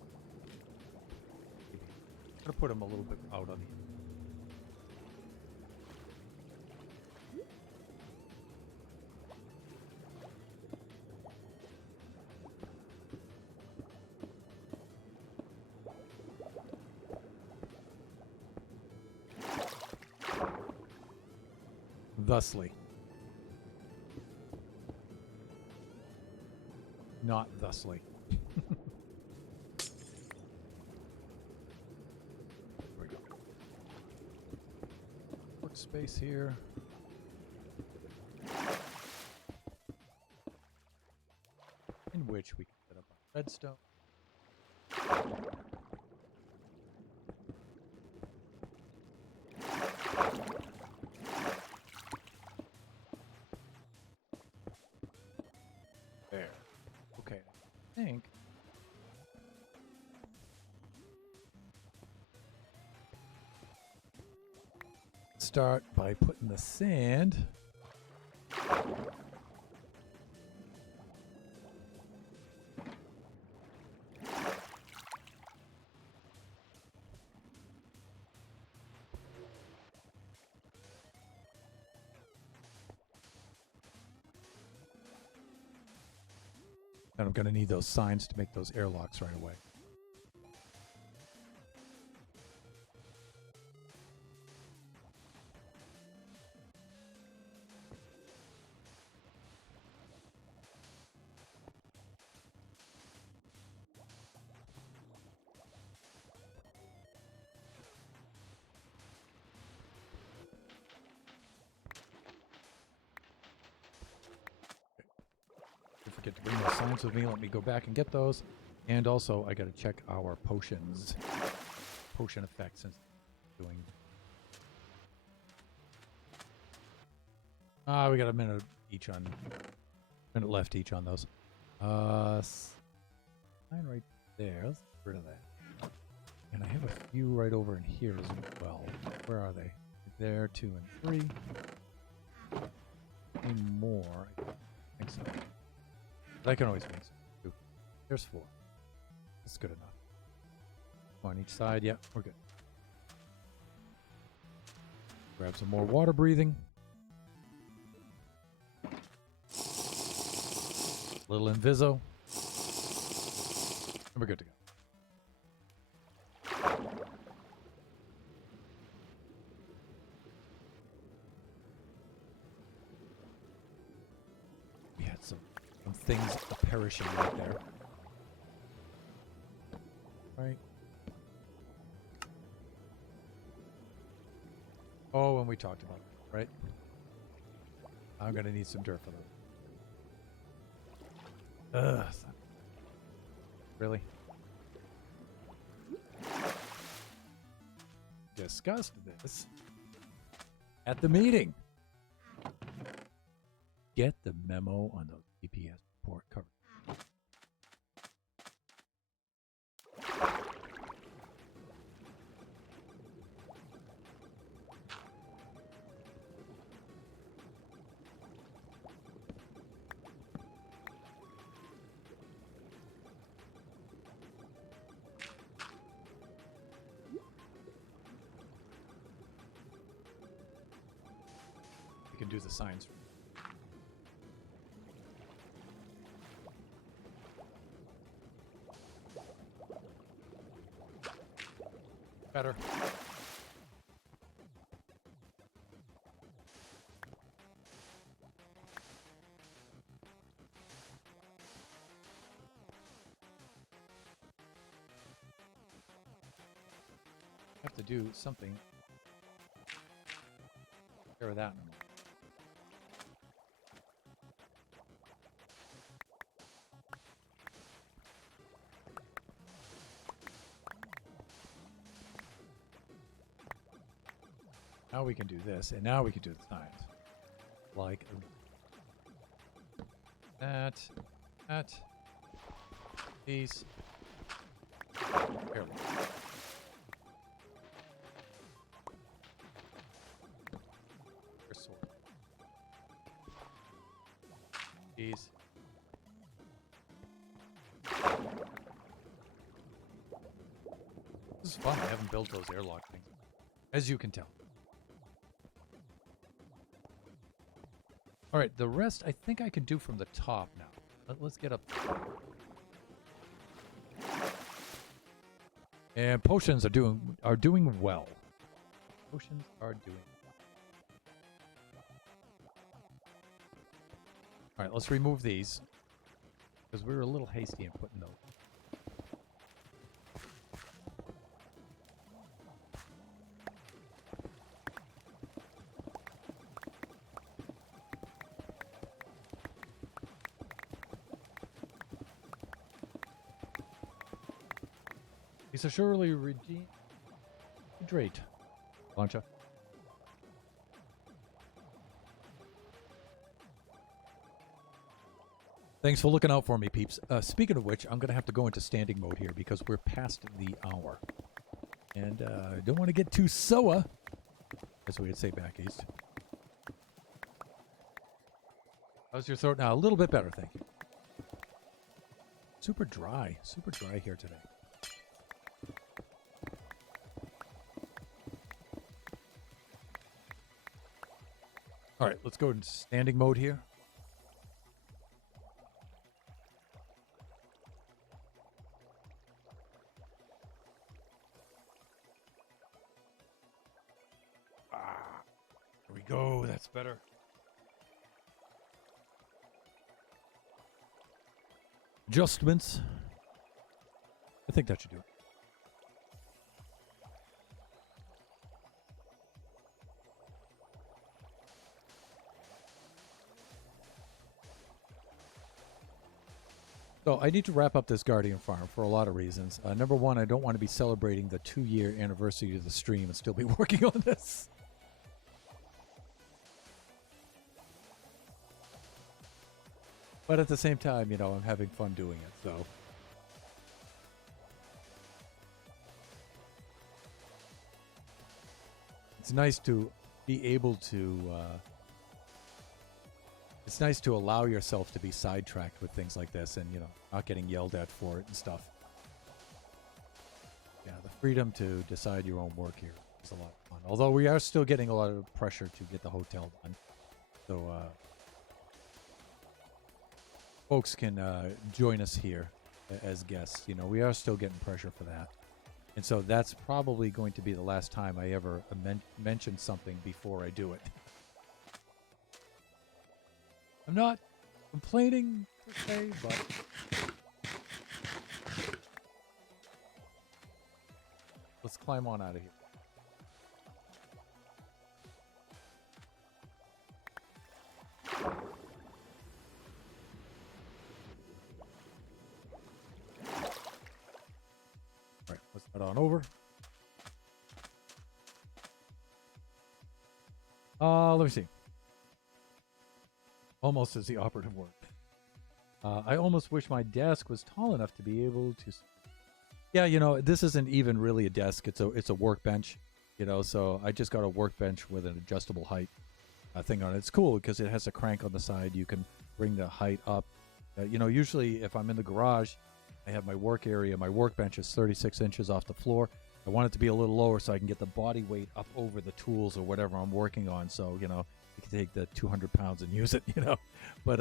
I'm gonna put him a little bit out on the. Thusly. Not thusly. There we go. Workspace here. In which we can set up our redstone. There. Okay. I think. Start by putting the sand. And I'm going to need those signs to make those airlocks right away. Don't forget to bring those signs with me. Let me go back and get those. And also, I got to check our potions. Potion effects since doing. We got a minute each on. Minute left each on those. Sign right there. Let's get rid of that. And I have a few right over in here as well. Where are they? There, 2 and 3. Any more? I think so. But I can always make some. 2. There's 4. That's good enough. On each side. Yeah, we're good. Grab some more water breathing. Little Inviso. And we're good to go. We had some things perishing right there. Right. Oh, and we talked about it, right? I'm going to need some dirt for those. Ugh. Really? Discussed this at the meeting. Get the memo on those DPS report cover. We can do the signs. Better. do something. Take care of that. Now we can do this, and now we can do the signs. Like that, these. Here we go. These. This is fun. I haven't built those airlock things, as you can tell. All right, the rest I think I can do from the top now. Let's get up. And potions are doing well. Potions are doing well. All right, let's remove these because we were a little hasty in putting those. These are surely rehydrate. Launcher. Thanks for looking out for me, peeps. Speaking of which, I'm going to have to go into standing mode here because we're past the hour. And I don't want to get too soa, as we would say back east. How's your throat now? A little bit better, thank you. Super dry here today. All right, let's go into standing mode here. There we go. That's better. Adjustments. I think that should do it. So I need to wrap up this Guardian Farm for a lot of reasons. Number one, I don't want to be celebrating the 2-year anniversary of the stream and still be working on this. But at the same time, you know, I'm having fun doing it, so. It's nice to be able to, it's nice to allow yourself to be sidetracked with things like this and, you know, not getting yelled at for it and stuff. Yeah, the freedom to decide your own work here is a lot of fun. Although we are still getting a lot of pressure to get the hotel done. So, folks can join us here as guests. You know, we are still getting pressure for that. And so that's probably going to be the last time I ever mention something before I do it. I'm not complaining per se, but let's climb on out of here. All right, let's head on over. Let me see. Almost is the operative word. I almost wish my desk was tall enough to be able to. Yeah, you know, this isn't even really a desk. It's a workbench. You know, so I just got a workbench with an adjustable height thing on it. It's cool because it has a crank on the side. You can bring the height up. You know, usually if I'm in the garage, I have my work area. My workbench is 36 inches off the floor. I want it to be a little lower so I can get the body weight up over the tools or whatever I'm working on. So, you know, you can take the 200 pounds and use it, you know. But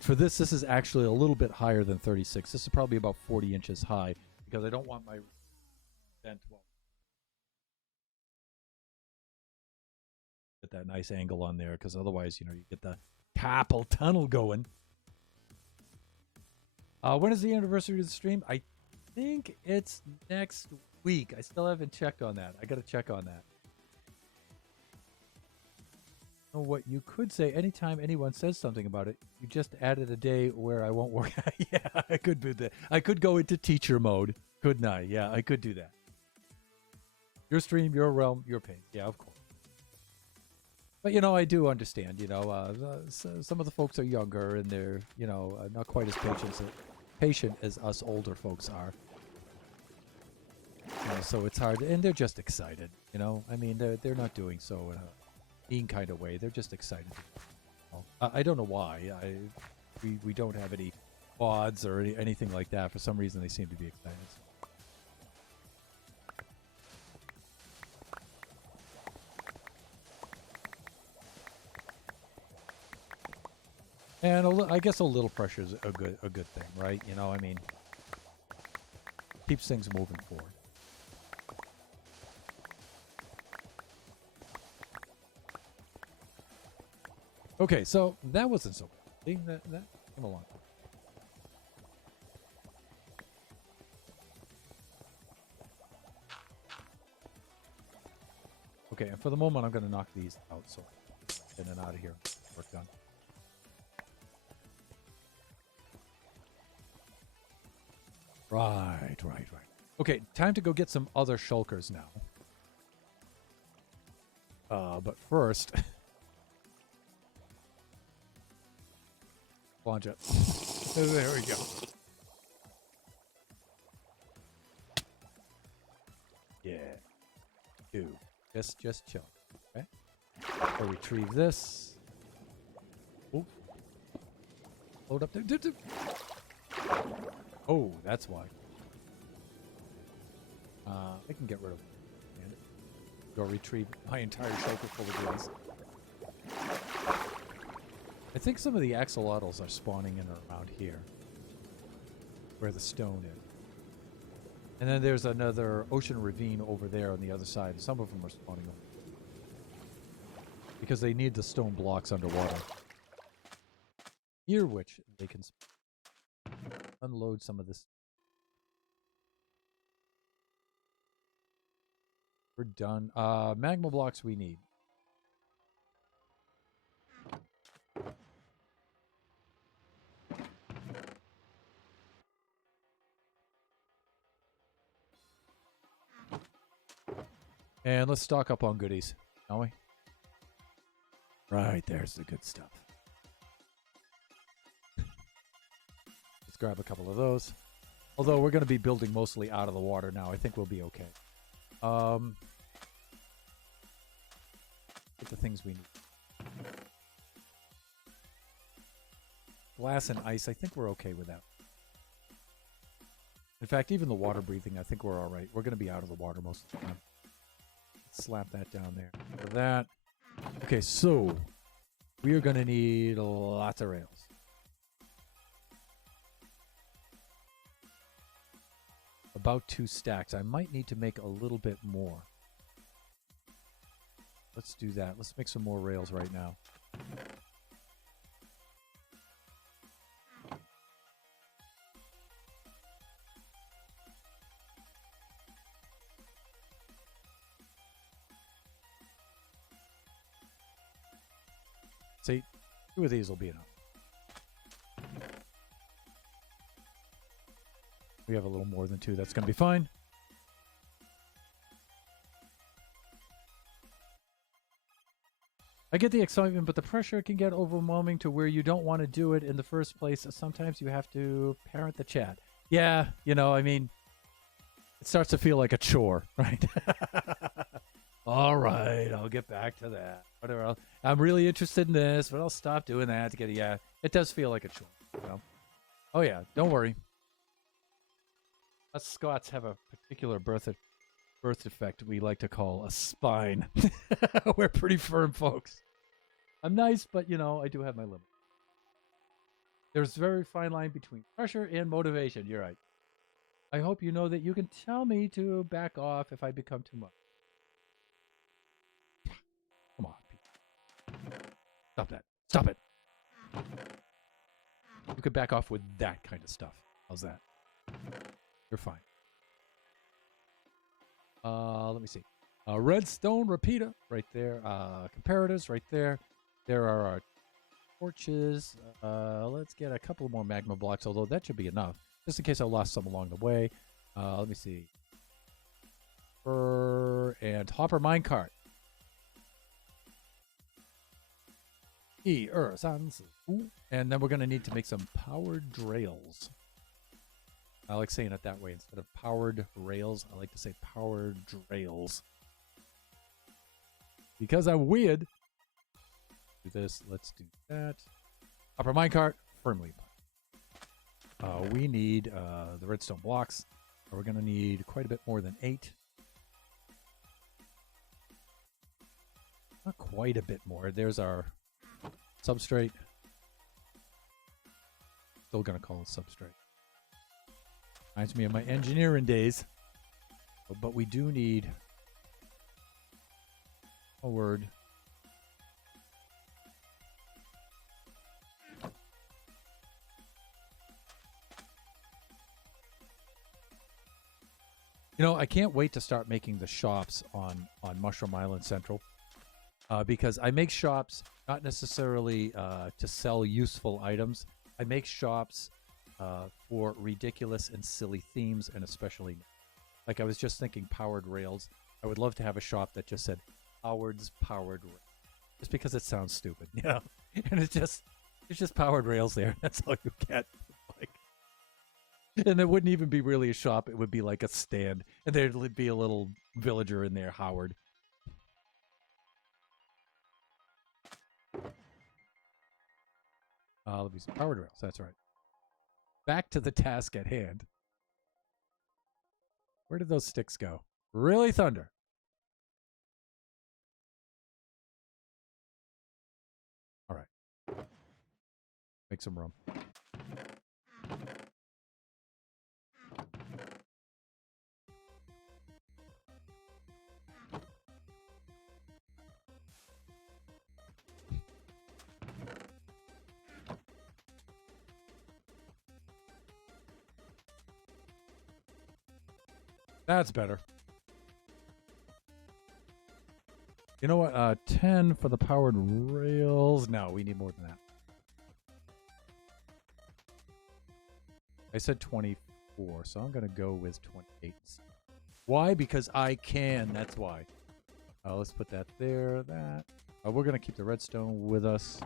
for this is actually a little bit higher than 36. This is probably about 40 inches high because I don't want my vent. Well, get that nice angle on there because otherwise, you know, you get the carpal tunnel going. When is the anniversary of the stream? I think it's next week. I still haven't checked on that. I got to check on that. Oh, what you could say anytime anyone says something about it, you just added a day where I won't work. Yeah, I could do that. I could go into teacher mode, couldn't I? Yeah, I could do that. Your stream, your realm, your pain. Yeah, of course. But, you know, I do understand, you know, some of the folks are younger and they're, you know, not quite as patient as us older folks are. You know, so it's hard, and they're just excited, you know? I mean, they're not doing so in a mean kind of way. They're just excited. I don't know why. We don't have any pods or anything like that. For some reason, they seem to be excited. And I guess a little pressure is a good thing, right? You know, I mean, keeps things moving forward. Okay, so that wasn't so bad. See, that came along. Okay, and for the moment, I'm going to knock these out, so in and out of here. Work done. Right. Okay, time to go get some other shulkers now. But first... Launch it. There we go. Yeah. Two. Just chill. Okay. I'll retrieve this. Oh. Load up there. Oh, that's why. I can get rid of it. Go retrieve my entire shulker full of goodies. I think some of the axolotls are spawning in around here, where the stone is. And then there's another ocean ravine over there on the other side. Some of them are spawning over because they need the stone blocks underwater, near which they can unload some of this. We're done. Magma blocks we need. And let's stock up on goodies, shall we? Right, there's the good stuff. Let's grab a couple of those. Although we're going to be building mostly out of the water now. I think we'll be okay. Get the things we need. Glass and ice, I think we're okay with that. In fact, even the water breathing, I think we're all right. We're going to be out of the water most of the time. Slap that down there. For that. Okay, so we are going to need lots of rails. About 2 stacks. I might need to make a little bit more. Let's do that. Let's make some more rails right now. See, 2 of these will be enough. We have a little more than 2. That's going to be fine. I get the excitement, but the pressure can get overwhelming to where you don't want to do it in the first place. Sometimes you have to parent the chat. Yeah, you know, I mean, it starts to feel like a chore, right? All right, I'll get back to that. Whatever else. I'm really interested in this, but I'll stop doing that to get it. Yeah, it does feel like a chore. You know? Oh, yeah, don't worry. Us Scots have a particular birth defect we like to call a spine. We're pretty firm folks. I'm nice, but, you know, I do have my limits. There's a very fine line between pressure and motivation. You're right. I hope you know that you can tell me to back off if I become too much. Come on, Pete. Stop that. Stop it. You could back off with that kind of stuff. How's that? You're fine. Let me see. Redstone repeater right there. Comparators right there. There are our torches. Let's get a couple more magma blocks, although that should be enough. Just in case I lost some along the way. Let me see. And hopper minecart. And then we're going to need to make some powered rails. I like saying it that way. Instead of powered rails, I like to say powered rails. Because I'm weird. Do this. Let's do that. Hopper minecart. Firmly. We need the redstone blocks. We're going to need quite a bit more than 8. Not quite a bit more. There's our substrate. Still going to call it substrate. Reminds me of my engineering days. But we do need a word. You know, I can't wait to start making the shops on Mushroom Island Central. Because I make shops not necessarily to sell useful items. I make shops for ridiculous and silly themes, and especially, like I was just thinking powered rails. I would love to have a shop that just said Howard's Powered Rails. Just because it sounds stupid, you know? And it's just powered rails there. That's all you get. Like, and it wouldn't even be really a shop. It would be like a stand. And there'd be a little villager in there, Howard. Let me see. Powered rails. That's right. Back to the task at hand. Where did those sticks go? Really, Thunder? All right. Make some room. That's better. You know what? 10 for the powered rails. No, we need more than that. I said 24, so I'm going to go with 28. Why? Because I can. That's why. Let's put that there. That. We're going to keep the redstone with us.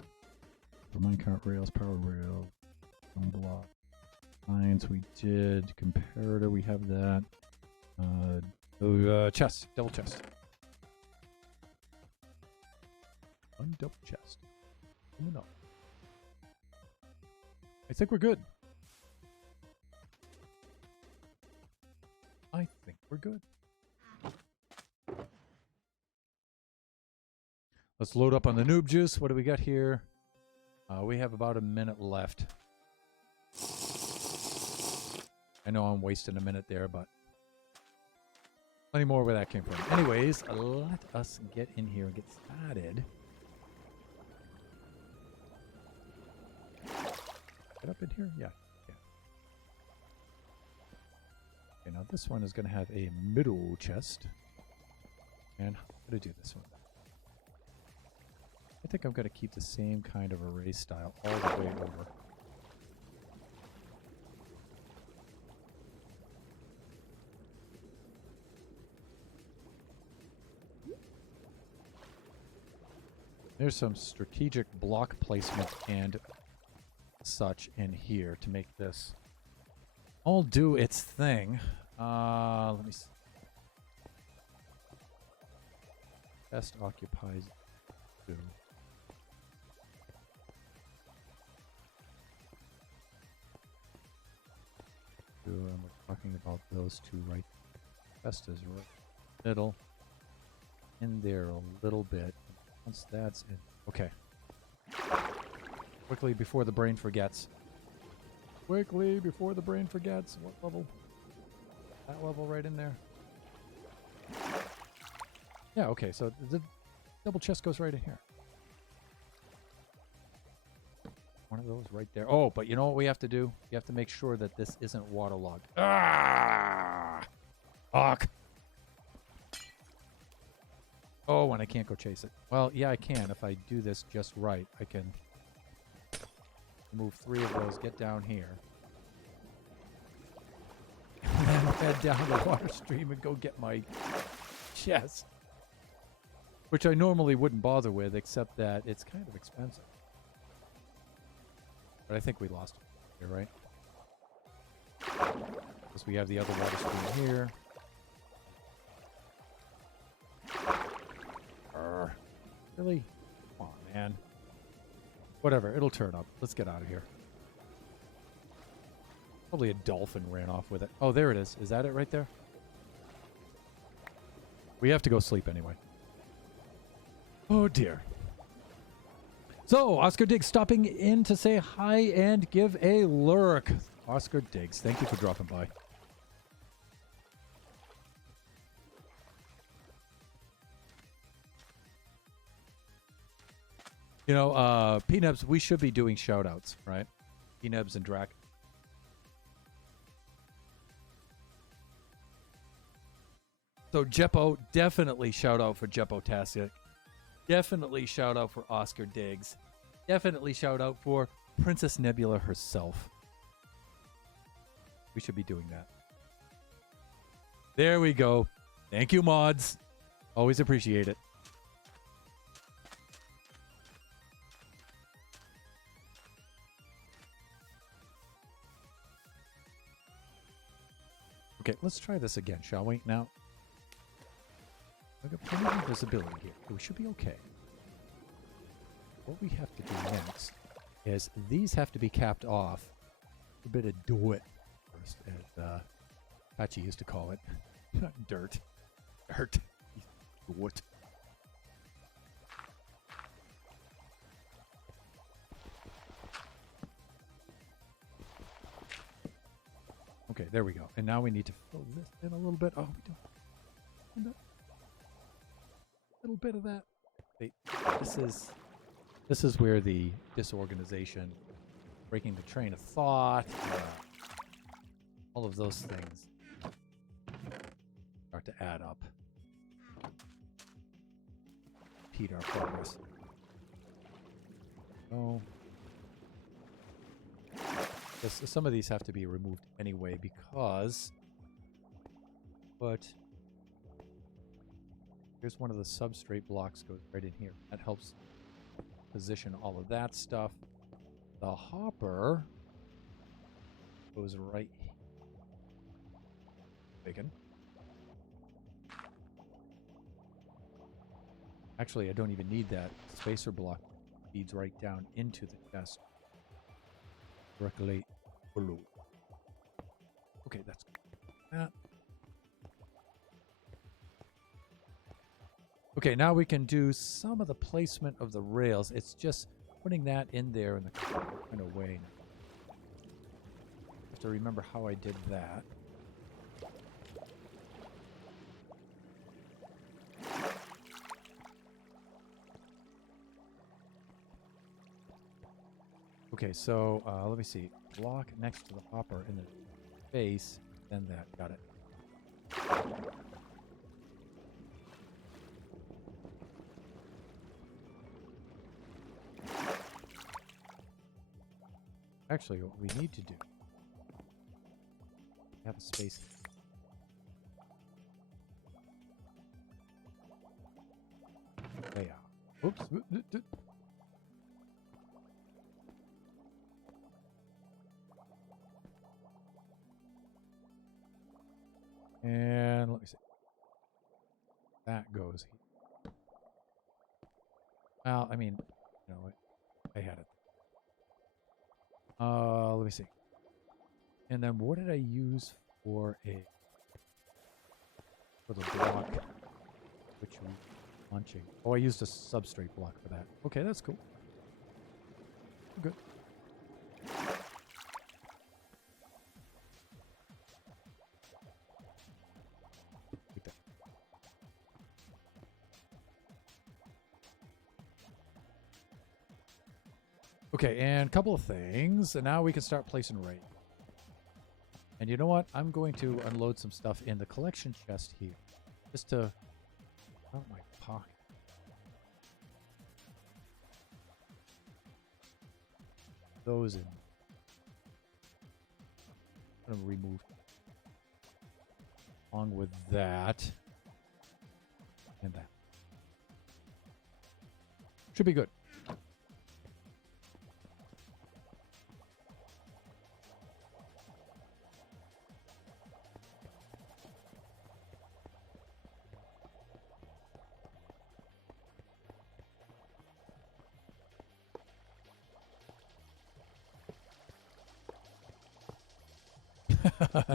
For minecart rails, powered rail, block. Lines we did. Comparator, we have that. Chest. Double chest. One double chest. No. I think we're good. I think we're good. Let's load up on the noob juice. What do we got here? We have about a minute left. I know I'm wasting a minute there, but plenty more where that came from. Anyways, let us get in here and get started. Get up in here? Yeah. Okay, now this one is going to have a middle chest. And how am I going to do this one? I think I'm going to keep the same kind of array style all the way over. There's some strategic block placement and such in here to make this all do its thing. Let me see. Best occupies 2. And we're talking about those 2 right. Best is right middle. In there a little bit. Once that's in. Okay. Quickly before the brain forgets. Quickly before the brain forgets. What level? That level right in there. Yeah, okay, so the double chest goes right in here. One of those right there. Oh, but you know what we have to do? You have to make sure that this isn't waterlogged. Ah! Fuck! Oh, and I can't go chase it. Well, yeah, I can. If I do this just right, I can move 3 of those, get down here. And then head down the water stream and go get my chest. Which I normally wouldn't bother with, except that it's kind of expensive. But I think we lost it here, right? Because we have the other water stream here. Really? Come on, man. Whatever, it'll turn up. Let's get out of here. Probably a dolphin ran off with it. Oh, there it is. Is that it right there? We have to go sleep anyway. Oh, dear. So, Oscar Diggs stopping in to say hi and give a lurk. Oscar Diggs, thank you for dropping by. You know, P-Nebs, we should be doing shout-outs, right? P-Nebs and Drac. So, Jeppo, definitely shout-out for Jeppo-tastic. Definitely shout-out for Oscar Diggs. Definitely shout-out for Princess Nebula herself. We should be doing that. There we go. Thank you, mods. Always appreciate it. Okay, let's try this again, shall we? Now, I've got plenty of visibility here. We should be okay. What we have to do next is these have to be capped off. A bit of do-it first, as Patchy used to call it. Not dirt. Dirt. Do-it. Okay, there we go. And now we need to fill this in a little bit. Oh, we don't. A little bit of that. Wait, this is where the disorganization, breaking the train of thought, all of those things start to add up. Impede our progress. Oh. Some of these have to be removed anyway because... But... Here's one of the substrate blocks goes right in here. That helps position all of that stuff. The hopper goes right here. Bacon. Actually, I don't even need that. Spacer block feeds right down into the chest. Directly below. Okay, that's that. Okay, now we can do some of the placement of the rails. It's just putting that in there in the kind of way. I have to remember how I did that. Okay, so let me see. Block next to the hopper in the base, then that. Got it. Actually, what we need to do, have a space. There you are. Oops. And let me see. That goes here. Well, I mean, you know what? I had it. Let me see. And then what did I use for the block which was launching? Oh, I used a substrate block for that. Okay, that's cool. Good. Like that. Okay, and a couple of things. And now we can start placing raid. And you know what? I'm going to unload some stuff in the collection chest here. Just to... out of my pocket. those in. I'm gonna remove along with that and that. Should be good.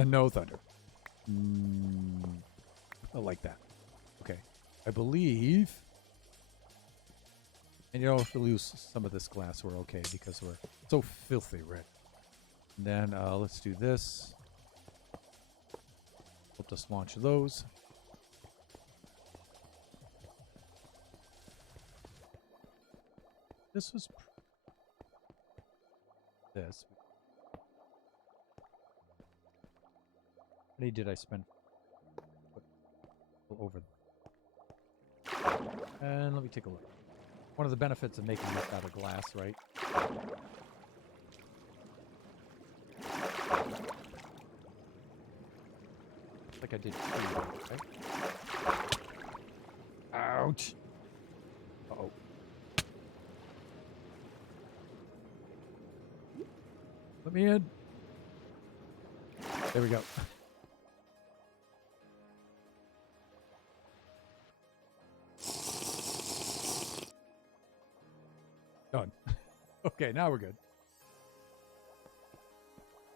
No thunder. I like that. Okay. I believe... And you know, if we lose some of this glass, we're okay because we're so filthy red. And then let's do this. We'll just launch those. This was... this. How many did I spend? Over. And let me take a look. One of the benefits of making this out of glass, right? Like I did two, right? Ouch! Uh-oh. Let me in. There we go. Done. Okay, now we're good.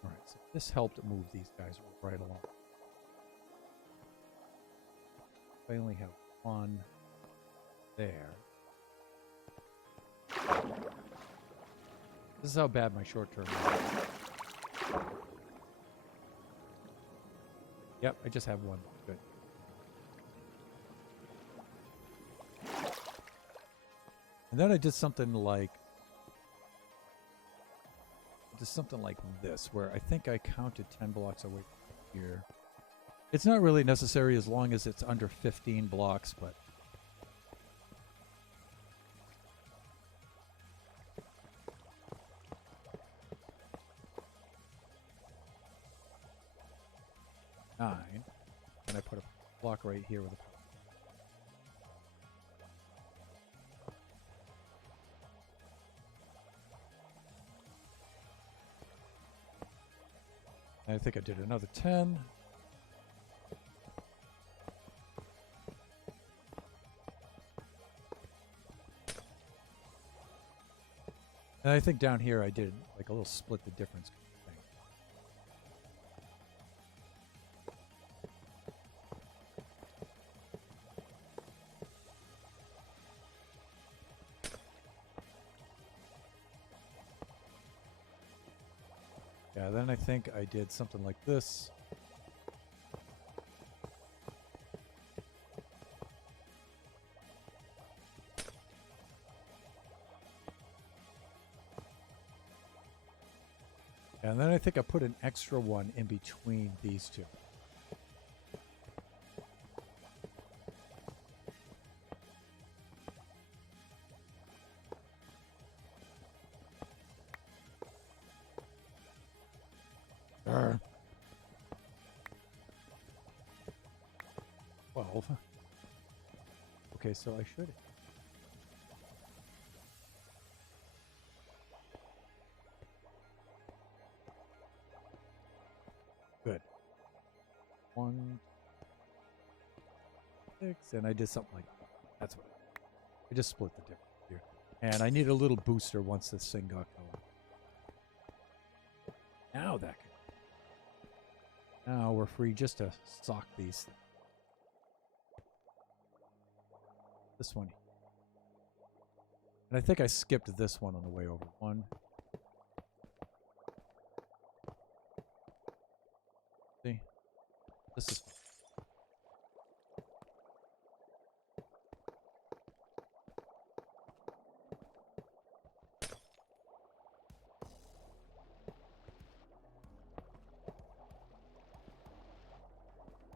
All right, so this helped move these guys right along. I only have one there. This is how bad my short term is. Yep, I just have one. Good. And then I did something like this, where I think I counted 10 blocks away from here. It's not really necessary as long as it's under 15 blocks, but... nine. And I put a block right here with a... I think I did another 10. And I think down here I did like a little split the difference thing. Yeah, then I think I did something like this. And then I think I put an extra one in between these two. Arr. 12. Okay, so I should... Good. 1, 6, and I did something like that. That's what I just split the difference here. And I need a little booster once this thing got going. Now that can... Now we're free just to sock these. This one. And I think I skipped this one on the way over. 1. See? This is...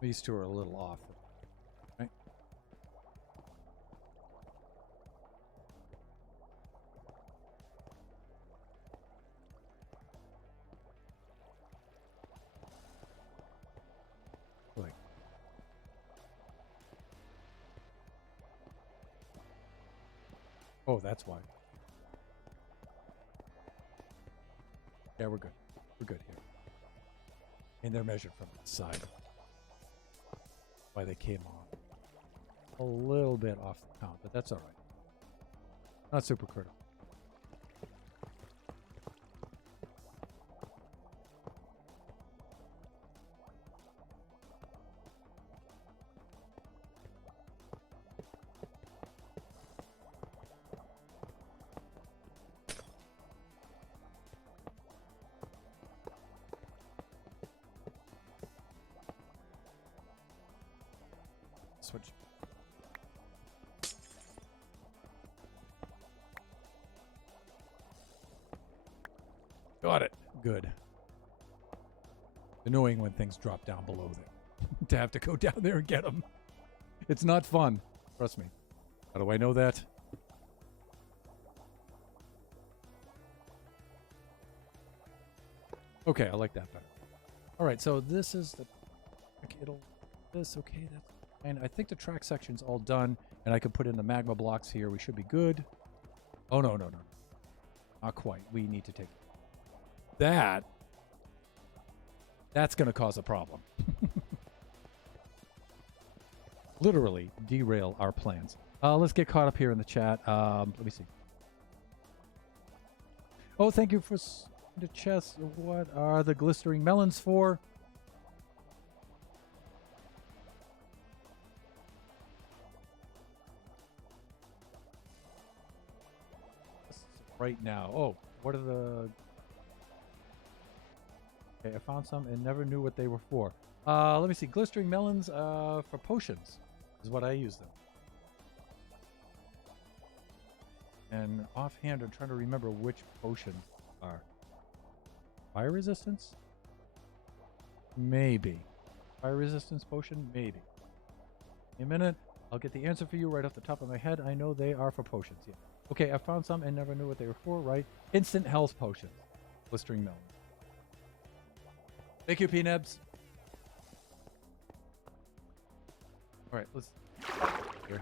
These two are a little off, right? Oh, that's why. Yeah, we're good. We're good here. And they're measured from the side. Why they came off. A little bit off the count, but that's all right. Not super critical. Switch. Got it. Good. Annoying when things drop down below there. To have to go down there and get them. It's not fun. Trust me. How do I know that? Okay, I like that better. All right, so this is the... Okay, this, okay, that's fine. I think the track section's all done, and I can put in the magma blocks here. We should be good. Oh, no. Not quite. We need to take... That's going to cause a problem. Literally derail our plans. Let's get caught up here in the chat. Let me see. Oh, thank you for the chest. What are the glistering melons for? Right now. Oh, what are the... Okay, I found some and never knew what they were for. Let me see. Glistering melons for potions is what I use them. And offhand, I'm trying to remember which potions are. Fire resistance? Maybe. Fire resistance potion? Maybe. In a minute, I'll get the answer for you right off the top of my head. I know they are for potions. Yeah. Okay, I found some and never knew what they were for, right? Instant health potions. Glistering melons. Thank you, P-Nebs. All right, let's... Here.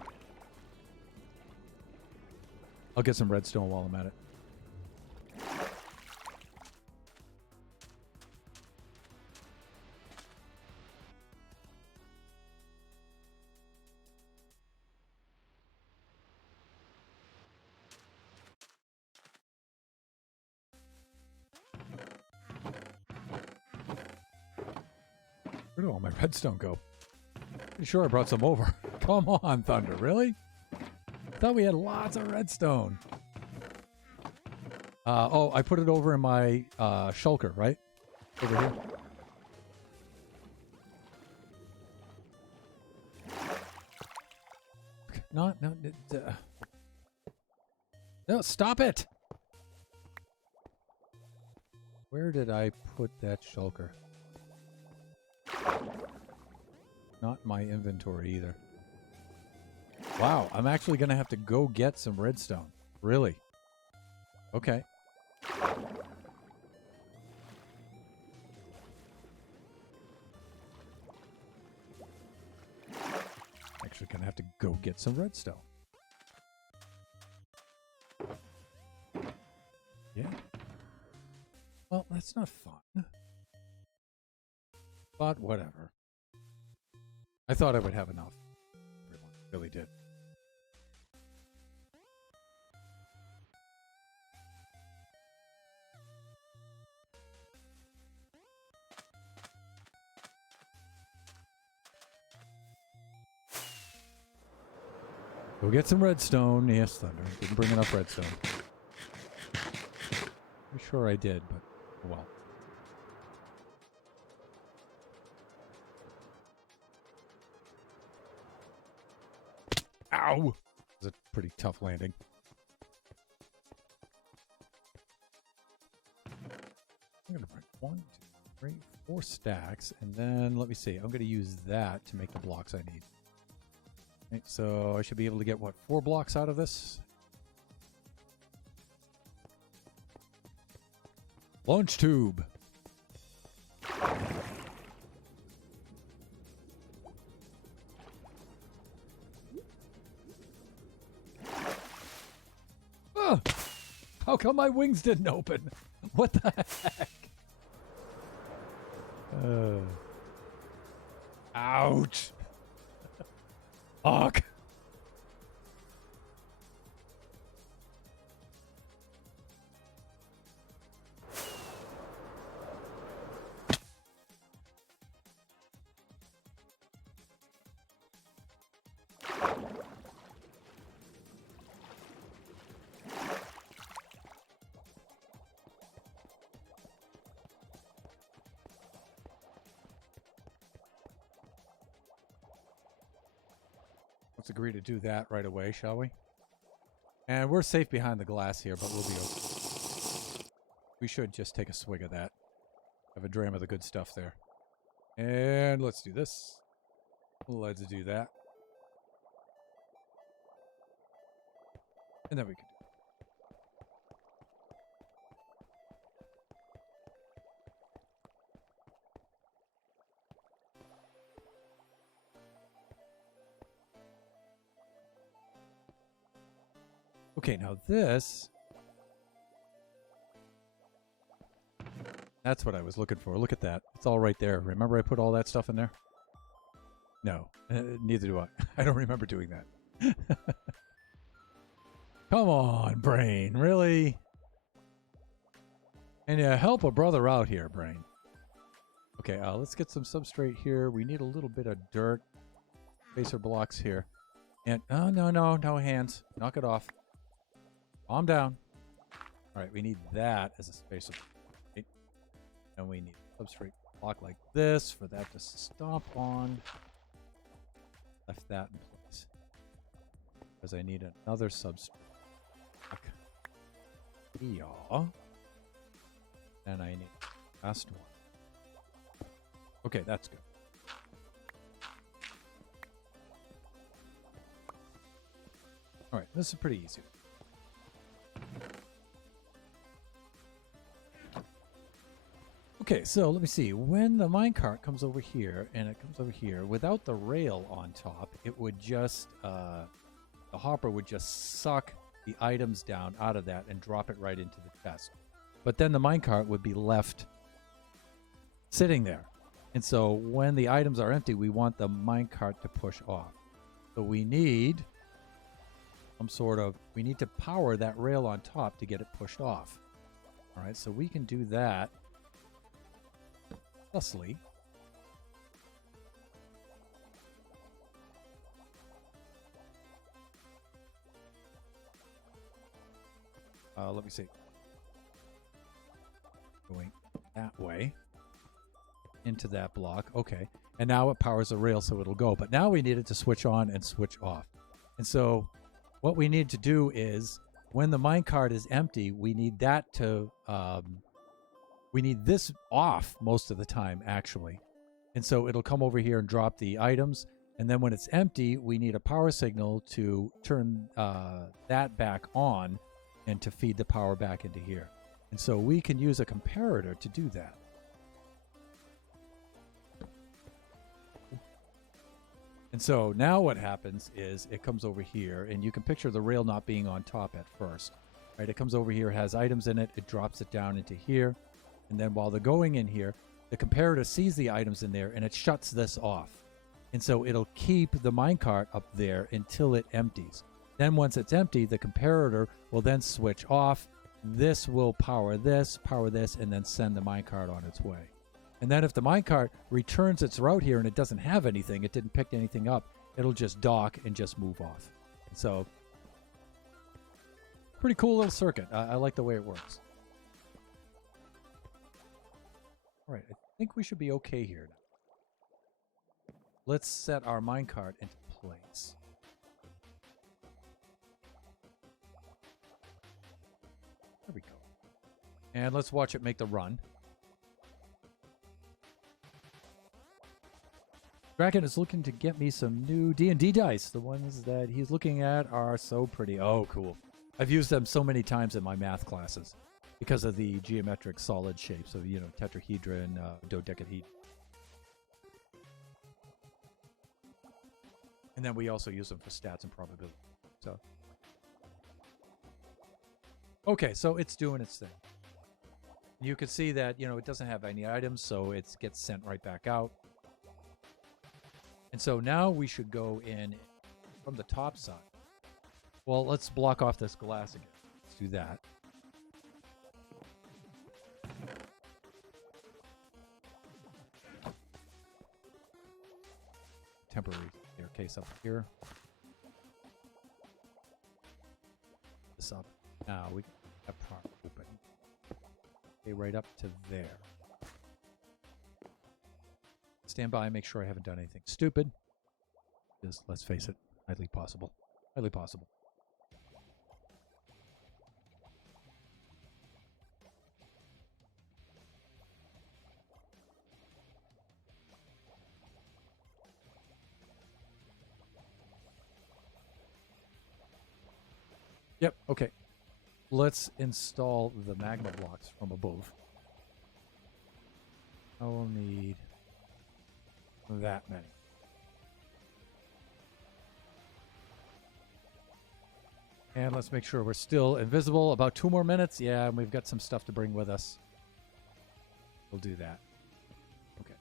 I'll get some redstone while I'm at it. Where did all my redstone go? Pretty sure I brought some over. Come on, Thunder, really? Thought we had lots of redstone. Oh, I put it over in my shulker, right? Over here. No, stop it! Where did I put that shulker? Not my inventory either. Wow, I'm actually going to have to go get some redstone. Really? Okay. Actually going to have to go get some redstone. Yeah. Well, that's not fun. But whatever. I thought I would have enough. Really did. Go get some redstone. Yes, Thunder. Didn't bring enough redstone. I'm sure I did, but well. Ow! It was a pretty tough landing. I'm going to bring 1, 2, 3, 4 stacks, and then let me see. I'm going to use that to make the blocks I need. Okay, so I should be able to get, what, 4 blocks out of this? Launch tube. come my wings didn't open? What the heck? Ouch. Fuck. Let's agree to do that right away, shall we? And we're safe behind the glass here, but we'll be okay. We should just take a swig of that. Have a dram of the good stuff there. And let's do this. Let's do that. And then we can do okay, now this... That's what I was looking for. Look at that. It's all right there. Remember I put all that stuff in there? No. Neither do I. I don't remember doing that. Come on, Brain. Really? And yeah, help a brother out here, Brain. Okay, let's get some substrate here. We need a little bit of dirt. Spacer blocks here. And, oh, no hands. Knock it off. Calm down. All right, we need that as a spacer. Right? And we need a substrate block like this for that to stomp on. Left that in place. Because I need another substrate block. Yeah. And I need the last one. Okay, that's good. All right, this is pretty easy. Okay, so let me see. When the minecart comes over here, and it comes over here, without the rail on top, it would just, the hopper would just suck the items down out of that and drop it right into the chest. But then the minecart would be left sitting there. And so when the items are empty, we want the minecart to push off. So we need some sort of, we need to power that rail on top to get it pushed off. All right, so we can do that. Thusly. Let me see. Going that way into that block. Okay. And now it powers the rail, so it'll go. But now we need it to switch on and switch off. And so what we need to do is when the minecart is empty, we need that to, we need this off most of the time, actually. And so it'll come over here and drop the items. And then when it's empty, we need a power signal to turn that back on and to feed the power back into here. And so we can use a comparator to do that. And so now what happens is it comes over here, and you can picture the rail not being on top at first. Right? It comes over here, has items in it, it drops it down into here. And then while they're going in here, the comparator sees the items in there, and it shuts this off. And so it'll keep the minecart up there until it empties. Then once it's empty, the comparator will then switch off. This will power this, and then send the minecart on its way. And then if the minecart returns its route here and it doesn't have anything, it didn't pick anything up, it'll just dock and just move off. So, pretty cool little circuit. I like the way it works. All right, I think we should be okay here now. Let's set our minecart into place. There we go. And let's watch it make the run. Draken is looking to get me some new D&D dice. The ones that he's looking at are so pretty. Oh, cool. I've used them so many times in my math classes because of the geometric solid shapes of, tetrahedron, dodecahedron. And then we also use them for stats and probability. So Okay, so it's doing its thing. You can see that, it doesn't have any items, so it gets sent right back out. And so now we should go in from the top side. Well, let's block off this glass again. Let's do that. Temporary staircase up here. This up. Now we have prop open. Okay, right up to there. Stand by and make sure I haven't done anything stupid. Because, let's face it, highly possible. Highly possible. Yep, okay. Let's install the magma blocks from above. I'll need that many. And let's make sure we're still invisible. About 2 more minutes. Yeah, and we've got some stuff to bring with us. We'll do that. Okay.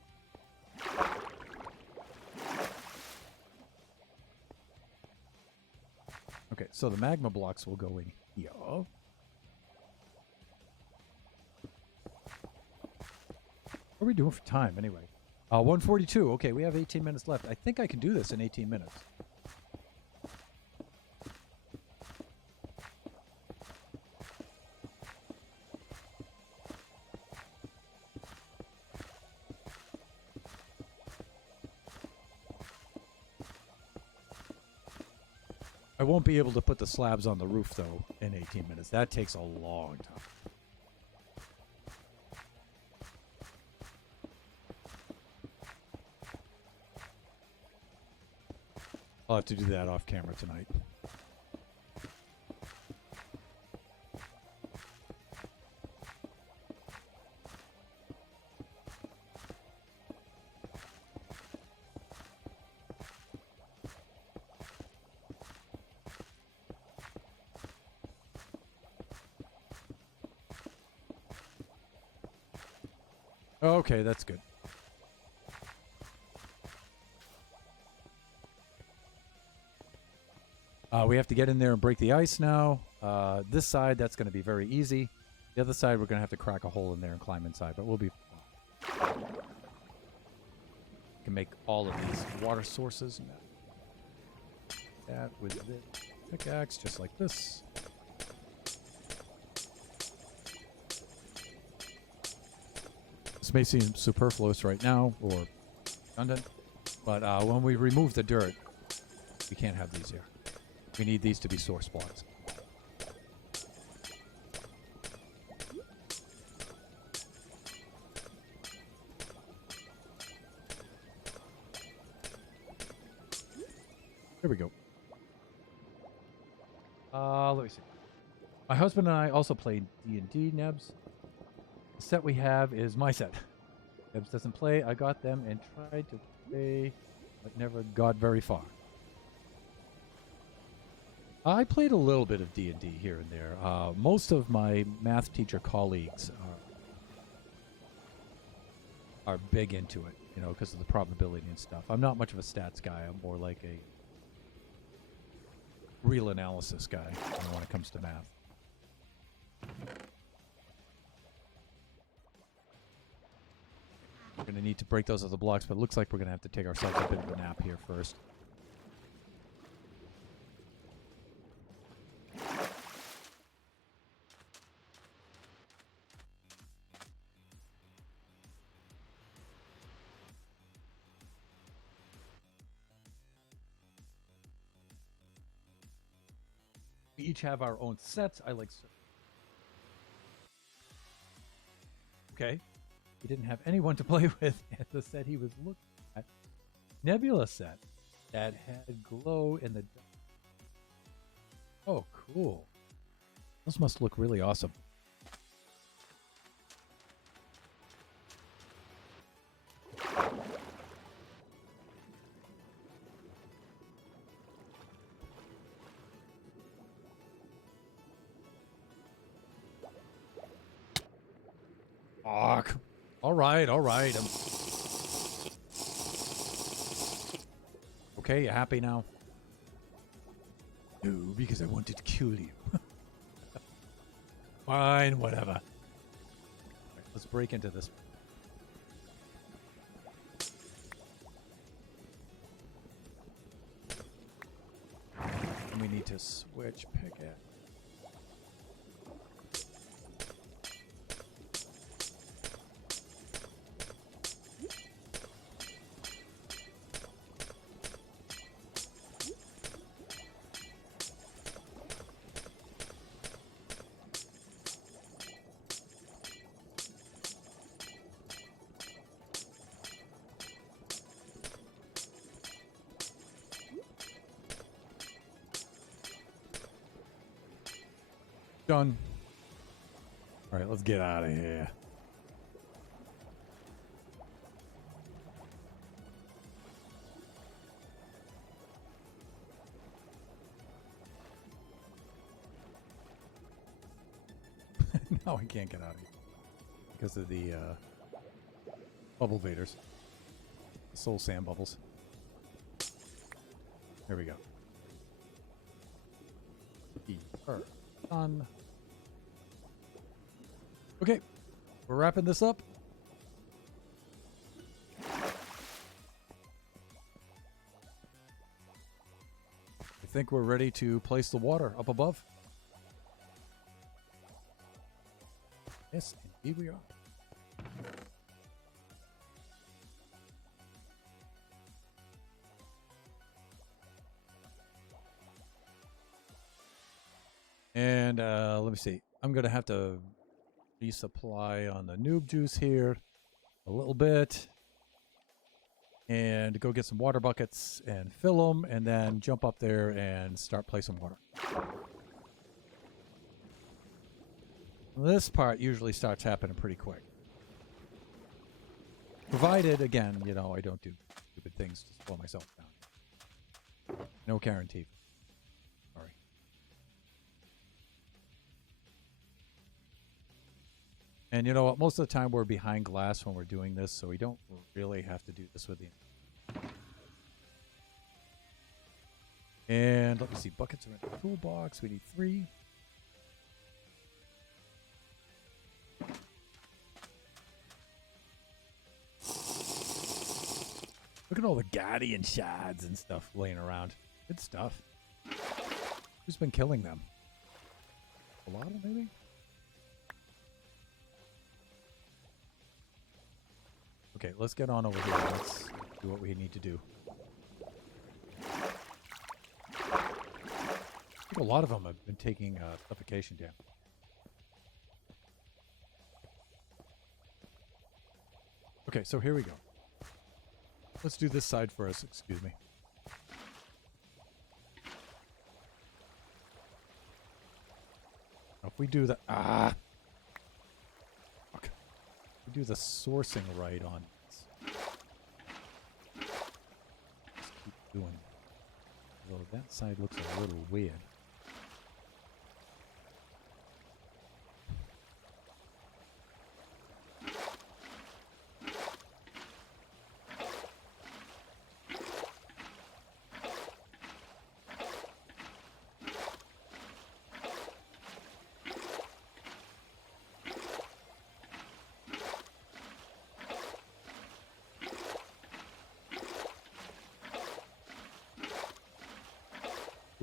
Okay, so the magma blocks will go in here. What are we doing for time anyway? 1:42. Okay, we have 18 minutes left. I think I can do this in 18 minutes. I won't be able to put the slabs on the roof, though, in 18 minutes. That takes a long time. I'll have to do that off camera tonight. Okay, that's good. We have to get in there and break the ice now. This side, that's going to be very easy. The other side, we're going to have to crack a hole in there and climb inside, but we'll be fine. We can make all of these water sources. That with this pickaxe, just like this. This may seem superfluous right now, or redundant, but when we remove the dirt, we can't have these here. We need these to be source blocks. There we go. Let me see. My husband and I also played D&D, Nebs. The set we have is my set. Nebs doesn't play. I got them and tried to play, but never got very far. I played a little bit of D&D here and there. Most of my math teacher colleagues are big into it, because of the probability and stuff. I'm not much of a stats guy. I'm more like a real analysis guy when it comes to math. We're going to need to break those other blocks, but it looks like we're going to have to take ourselves a bit of a nap here first. We each have our own sets. I like... Okay. He didn't have anyone to play with at the set he was looking at. Nebula set that had glow in the... Oh, cool. Those must look really awesome. Fuck. All right, all right. Okay, you happy now? No, because I wanted to kill you. Fine, whatever. Right, let's break into this. And we need to switch picket. Done. All right, let's get out of here. Now I can't get out of here because of the bubble vaders, the soul sand bubbles. There we go. Done. Okay, we're wrapping this up. I think we're ready to place the water up above. Yes, indeed we are. And let me see. I'm going to have to resupply on the noob juice here a little bit. And go get some water buckets and fill them. And then jump up there and start placing water. This part usually starts happening pretty quick. Provided, again, you know, I don't do stupid things to slow myself down. No guarantee. Sorry. And you know what? Most of the time we're behind glass when we're doing this, so we don't really have to do this with the... And let me see. Buckets are in the toolbox. We need 3. Look at all the Guardian shards and stuff laying around. Good stuff. Who's been killing them? A lot of them, maybe? Okay, let's get on over here. Let's do what we need to do. I think a lot of them have been taking suffocation damage. Okay, so here we go. Let's do this side first, excuse me. Now if we do the... Fuck. If we do the sourcing right on this. Just keep doing. Although that side looks a little weird.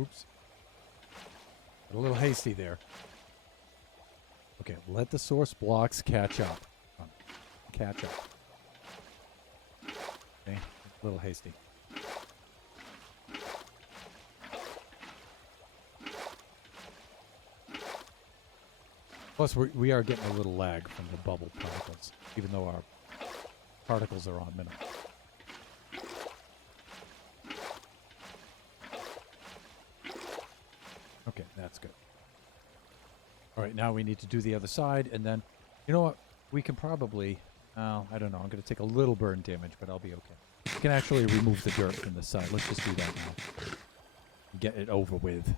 Oops. A little hasty there. Okay, let the source blocks catch up. Catch up. Okay, a little hasty. Plus, we are getting a little lag from the bubble particles, even though our particles are on minimum. Okay, that's good. All right, now we need to do the other side, and then, you know what? We can probably, I don't know. I'm going to take a little burn damage, but I'll be okay. We can actually remove the dirt from the side. Let's just do that now. Get it over with.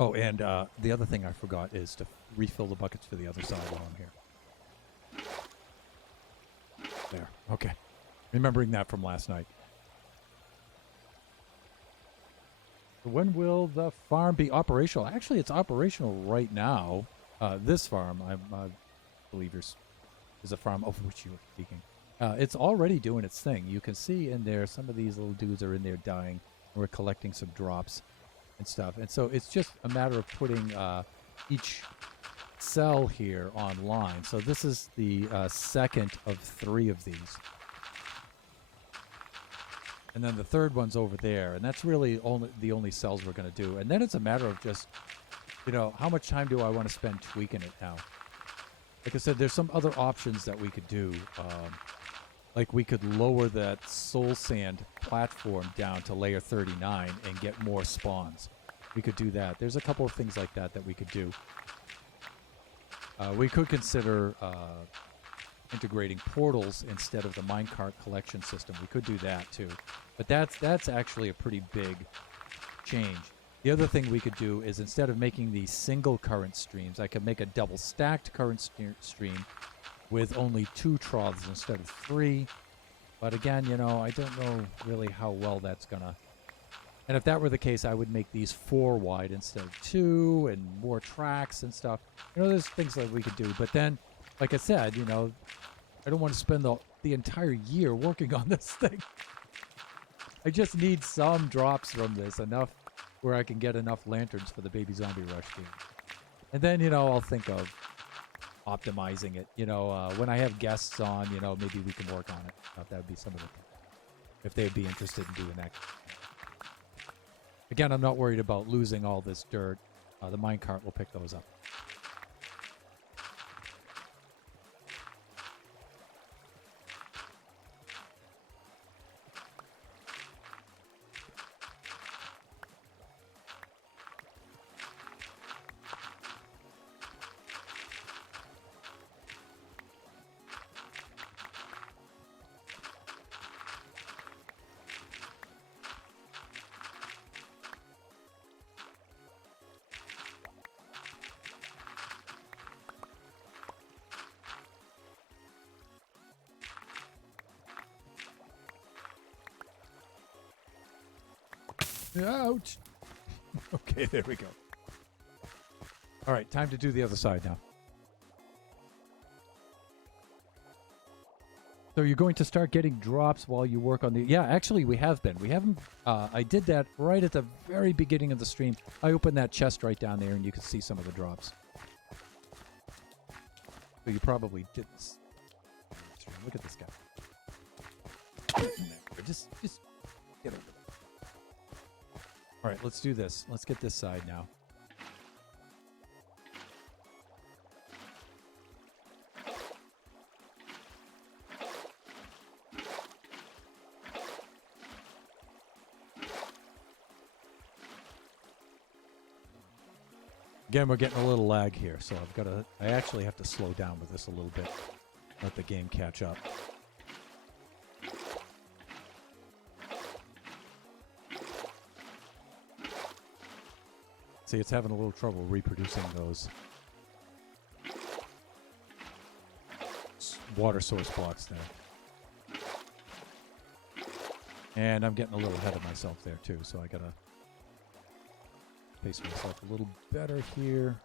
Oh, and the other thing I forgot is to refill the buckets for the other side while I'm here. There. Okay. Remembering that from last night. When will the farm be operational? Actually, it's operational right now. This farm, I believe, is a farm of which you were speaking. It's already doing its thing. You can see in there some of these little dudes are in there dying. And we're collecting some drops and stuff. And so it's just a matter of putting each cell here online. So this is the second of 3 of these. And then the third one's over there. And that's really the only cells we're going to do. And then it's a matter of just, how much time do I want to spend tweaking it now? Like I said, there's some other options that we could do. Like we could lower that soul sand platform down to layer 39 and get more spawns. We could do that. There's a couple of things like that we could do. We could consider integrating portals instead of the minecart collection system. We could do that too. But that's actually a pretty big change. The other thing we could do is instead of making these single current streams, I could make a double stacked current stream with only 2 troughs instead of 3. But again, I don't know really how well that's gonna. And if that were the case, I would make these 4 wide instead of 2 and more tracks and stuff. There's things that we could do. But then, like I said, I don't want to spend the entire year working on this thing. I just need some drops from this, enough where I can get enough lanterns for the Baby Zombie Rush game. And then, I'll think of optimizing it. When I have guests on, maybe we can work on it. That would be some of the things. If they'd be interested in doing that. Again, I'm not worried about losing all this dirt. The minecart will pick those up. Ouch. Okay, there we go. All right, time to do the other side now. So you're going to start getting drops while you work on the... Yeah, actually, we have been. We haven't... I did that right at the very beginning of the stream. I opened that chest right down there, and you can see some of the drops. So you probably did... Look at this guy. Just get over there. All right, let's do this. Let's get this side now. Again, we're getting a little lag here, so I actually have to slow down with this a little bit. Let the game catch up. See, it's having a little trouble reproducing those water source blocks there. And I'm getting a little ahead of myself there too, so I gotta pace myself a little better here.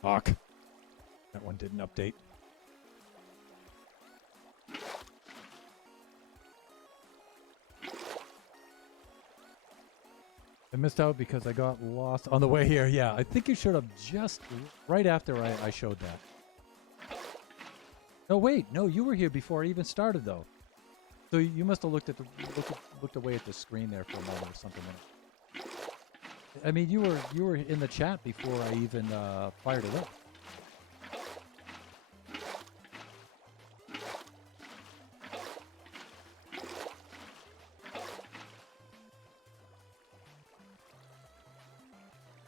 Fuck. That one didn't update. I missed out because I got lost on the way here. Yeah, I think you showed up just right after I showed that. No, wait. No, you were here before I even started, though. So you must have looked away at the screen there for a moment or something. I mean, you were in the chat before I even fired it up.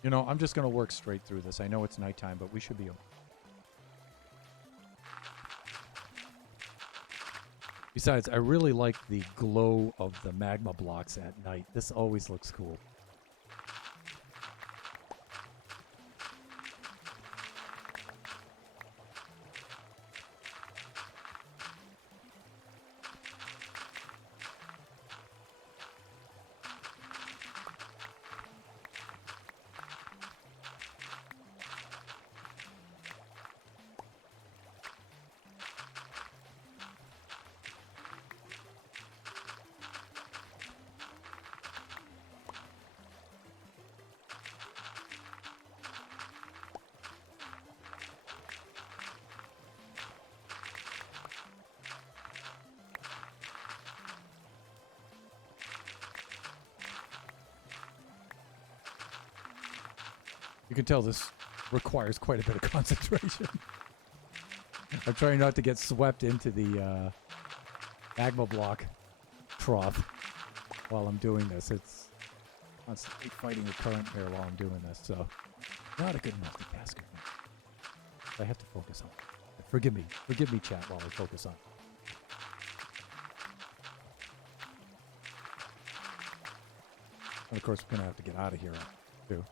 You know, I'm just going to work straight through this. I know it's nighttime, but we should be... Besides, I really like the glow of the magma blocks at night. This always looks cool. You can tell this requires quite a bit of concentration. I'm trying not to get swept into the magma block trough while I'm doing this. It's constantly fighting the current here while I'm doing this, so not a good multitasker. I have to focus on it. Forgive me, chat, while I focus on it. And of course, we're gonna have to get out of here too.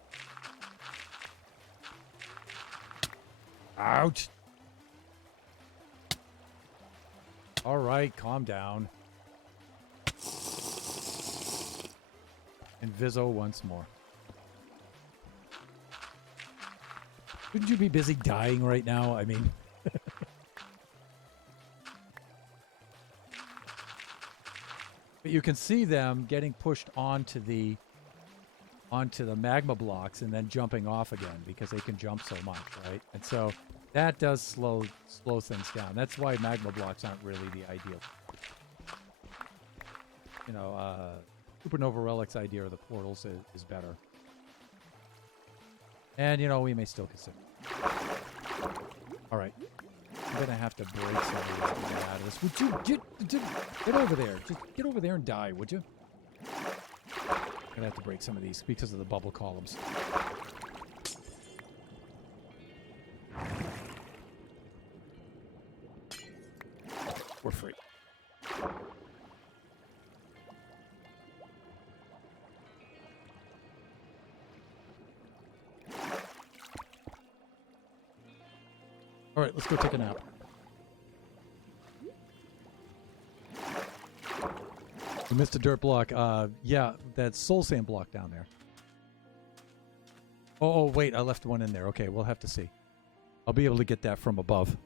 Ouch! All right, calm down. Inviso once more. Shouldn't you be busy dying right now? I mean... But you can see them getting pushed onto the magma blocks and then jumping off again because they can jump so much, right? And so that does slow things down. That's why magma blocks aren't really the ideal. You know, Supernova Relic's idea of the portals is better. And, you know, we may still consider it. All right. I'm going to have to break some of these to get out of this. Would you get over there? Just get over there and die, would you? I'm going to have to break some of these because of the bubble columns. We're free. All right, let's go take a nap. We missed a dirt block. Yeah, that soul sand block down there. Oh, wait, I left one in there. Okay, we'll have to see. I'll be able to get that from above.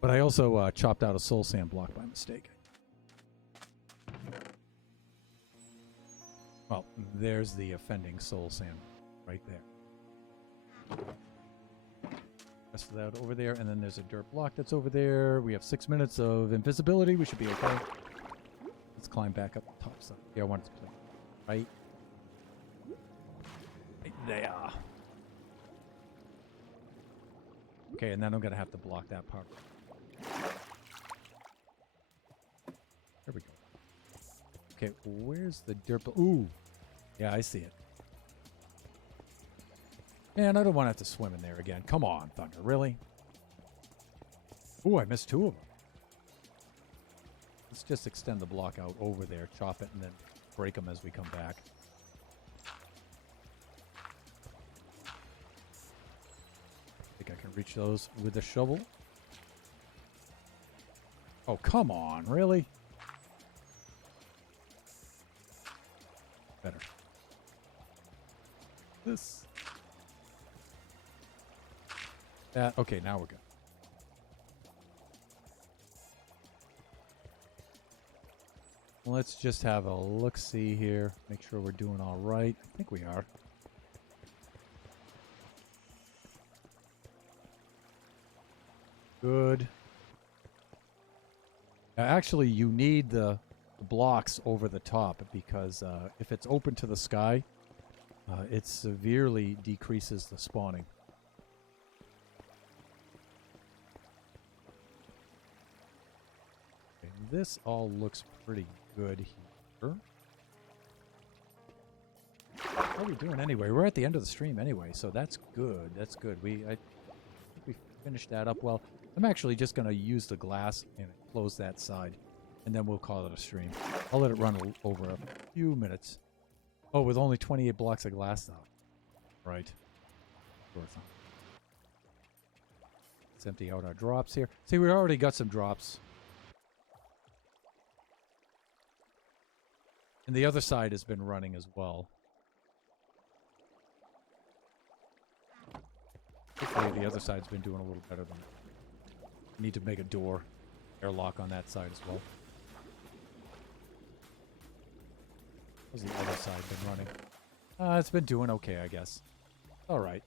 But I also chopped out a soul sand block by mistake. Well, there's the offending soul sand right there. Rest of that over there, and then there's a dirt block that's over there. We have 6 minutes of invisibility. We should be okay. Let's climb back up the top side. Yeah, I want it to play. Right there. Okay, and then I'm going to have to block that part. There we go. Okay, where's the dirt? Ooh. Yeah, I see it. Man, I don't want to have to swim in there again. Come on, Thunder. Really? Ooh, I missed 2 of them. Let's just extend the block out over there, chop it, and then break them as we come back. Think I can reach those with a shovel? Oh, come on. Really? Better. This. That. Okay, now we're good. Let's just have a look-see here. Make sure we're doing all right. I think we are. Good. Now, actually, you need the blocks over the top because if it's open to the sky, it severely decreases the spawning. Okay, this all looks pretty good here. How are we doing anyway? We're at the end of the stream anyway, so that's good. That's good. I think we finished that up well. I'm actually just going to use the glass and close that side, and then we'll call it a stream. I'll let it run over a few minutes. Oh, with only 28 blocks of glass, though. Right. Let's empty out our drops here. See, we already got some drops. And the other side has been running as well. Hopefully the other side's been doing a little better than that. Need to make a door airlock on that side as well. How's the other side been running? It's been doing okay, I guess. All right.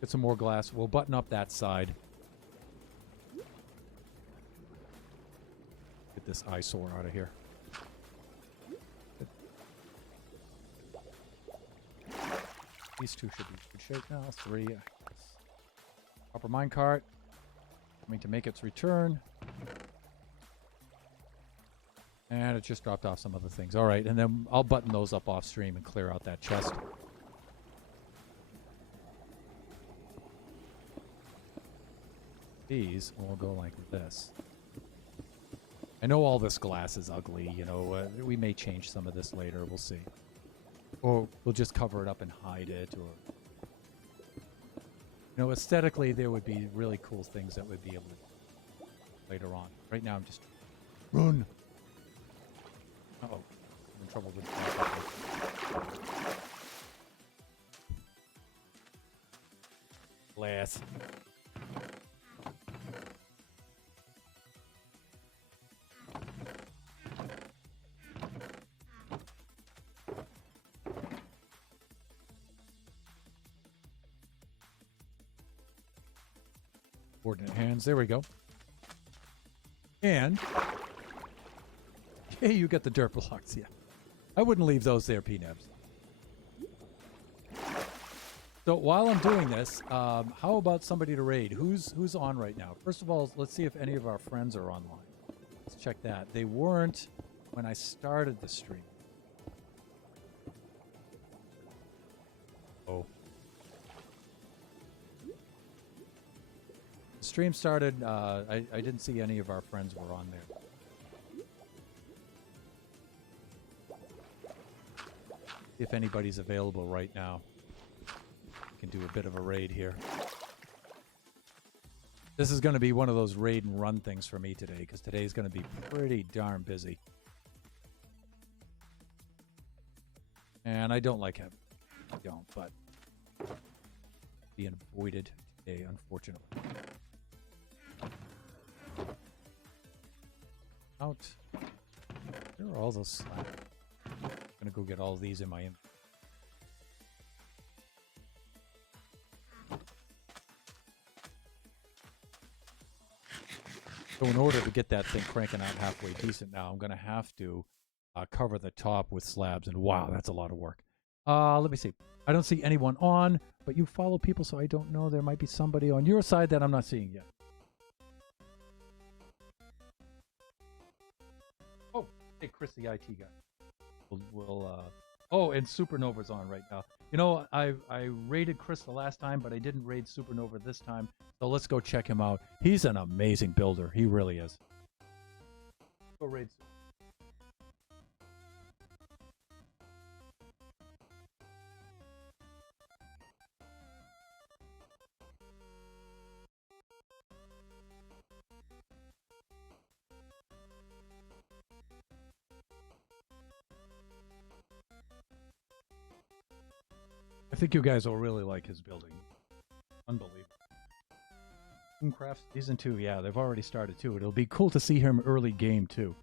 Get some more glass. We'll button up that side. Get this eyesore out of here. Good. These two should be in good shape now. 3. Copper minecart. Coming to make its return. And it just dropped off some other things. All right, and then I'll button those up off stream and clear out that chest. These will go like this. I know all this glass is ugly, you know, we may change some of this later, we'll see. Or we'll just cover it up and hide it, or... You know, aesthetically, there would be really cool things that would be able to do later on. Right now, I'm just... Run! Uh-oh. I'm in trouble with glass. Coordinate hands. There we go. And... Hey, you get the dirt blocks, yeah. I wouldn't leave those there, P-Nebs. So while I'm doing this, how about somebody to raid? Who's on right now? First of all, let's see if any of our friends are online. Let's check that. They weren't when I started the stream. Oh. The stream started, I didn't see any of our friends were on there. If anybody's available right now, we can do a bit of a raid here. This is going to be one of those raid and run things for me today, because today's going to be pretty darn busy. And I don't like having... I don't, but... being voided today, unfortunately. Out. There are all those slabs. I'm gonna go get all these in my inventory. So in order to get that thing cranking out halfway decent now, I'm gonna have to cover the top with slabs, and wow, that's a lot of work. Let me see. I don't see anyone on, but you follow people, so I don't know. There might be somebody on your side that I'm not seeing yet. Oh, hey, Chris, the IT guy. Oh, and Supernova's on right now. You know, I raided Chris the last time, but I didn't raid Supernova this time. So let's go check him out. He's an amazing builder. He really is. Go raid Super. I think you guys will really like his building. Unbelievable. Minecraft Season 2, yeah, they've already started too. It'll be cool to see him early game too.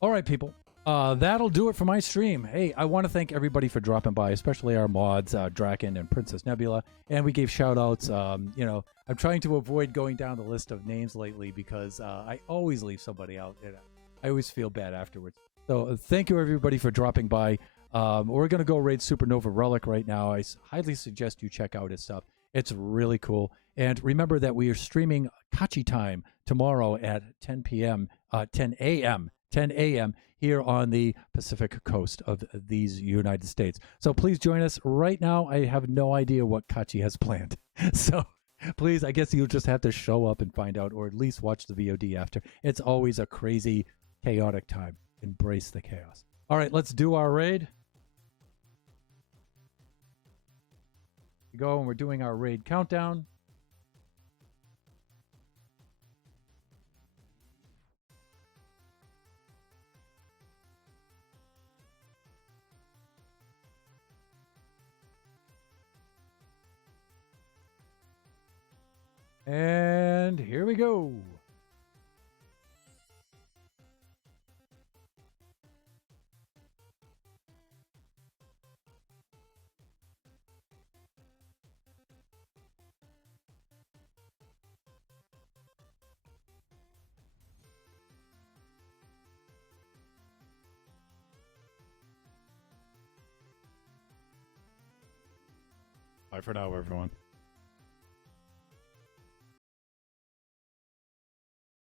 Alright, people. That'll do it for my stream. Hey, I want to thank everybody for dropping by, especially our mods, Draken and Princess Nebula. And we gave shout-outs. You know, I'm trying to avoid going down the list of names lately because I always leave somebody out. And I always feel bad afterwards. So thank you, everybody, for dropping by. We're going to go raid Supernova Relic right now. I highly suggest you check out his stuff. It's really cool. And remember that we are streaming Kachi Time tomorrow at 10 p.m., 10 a.m., 10 a.m. here on the Pacific coast of these United States. So please join us right now. I have no idea what Kachi has planned. So please, I guess you'll just have to show up and find out, or at least watch the VOD after. It's always a crazy, chaotic time. Embrace the chaos. All right, let's do our raid. We go and we're doing our raid countdown. And here we go. Bye for now, everyone.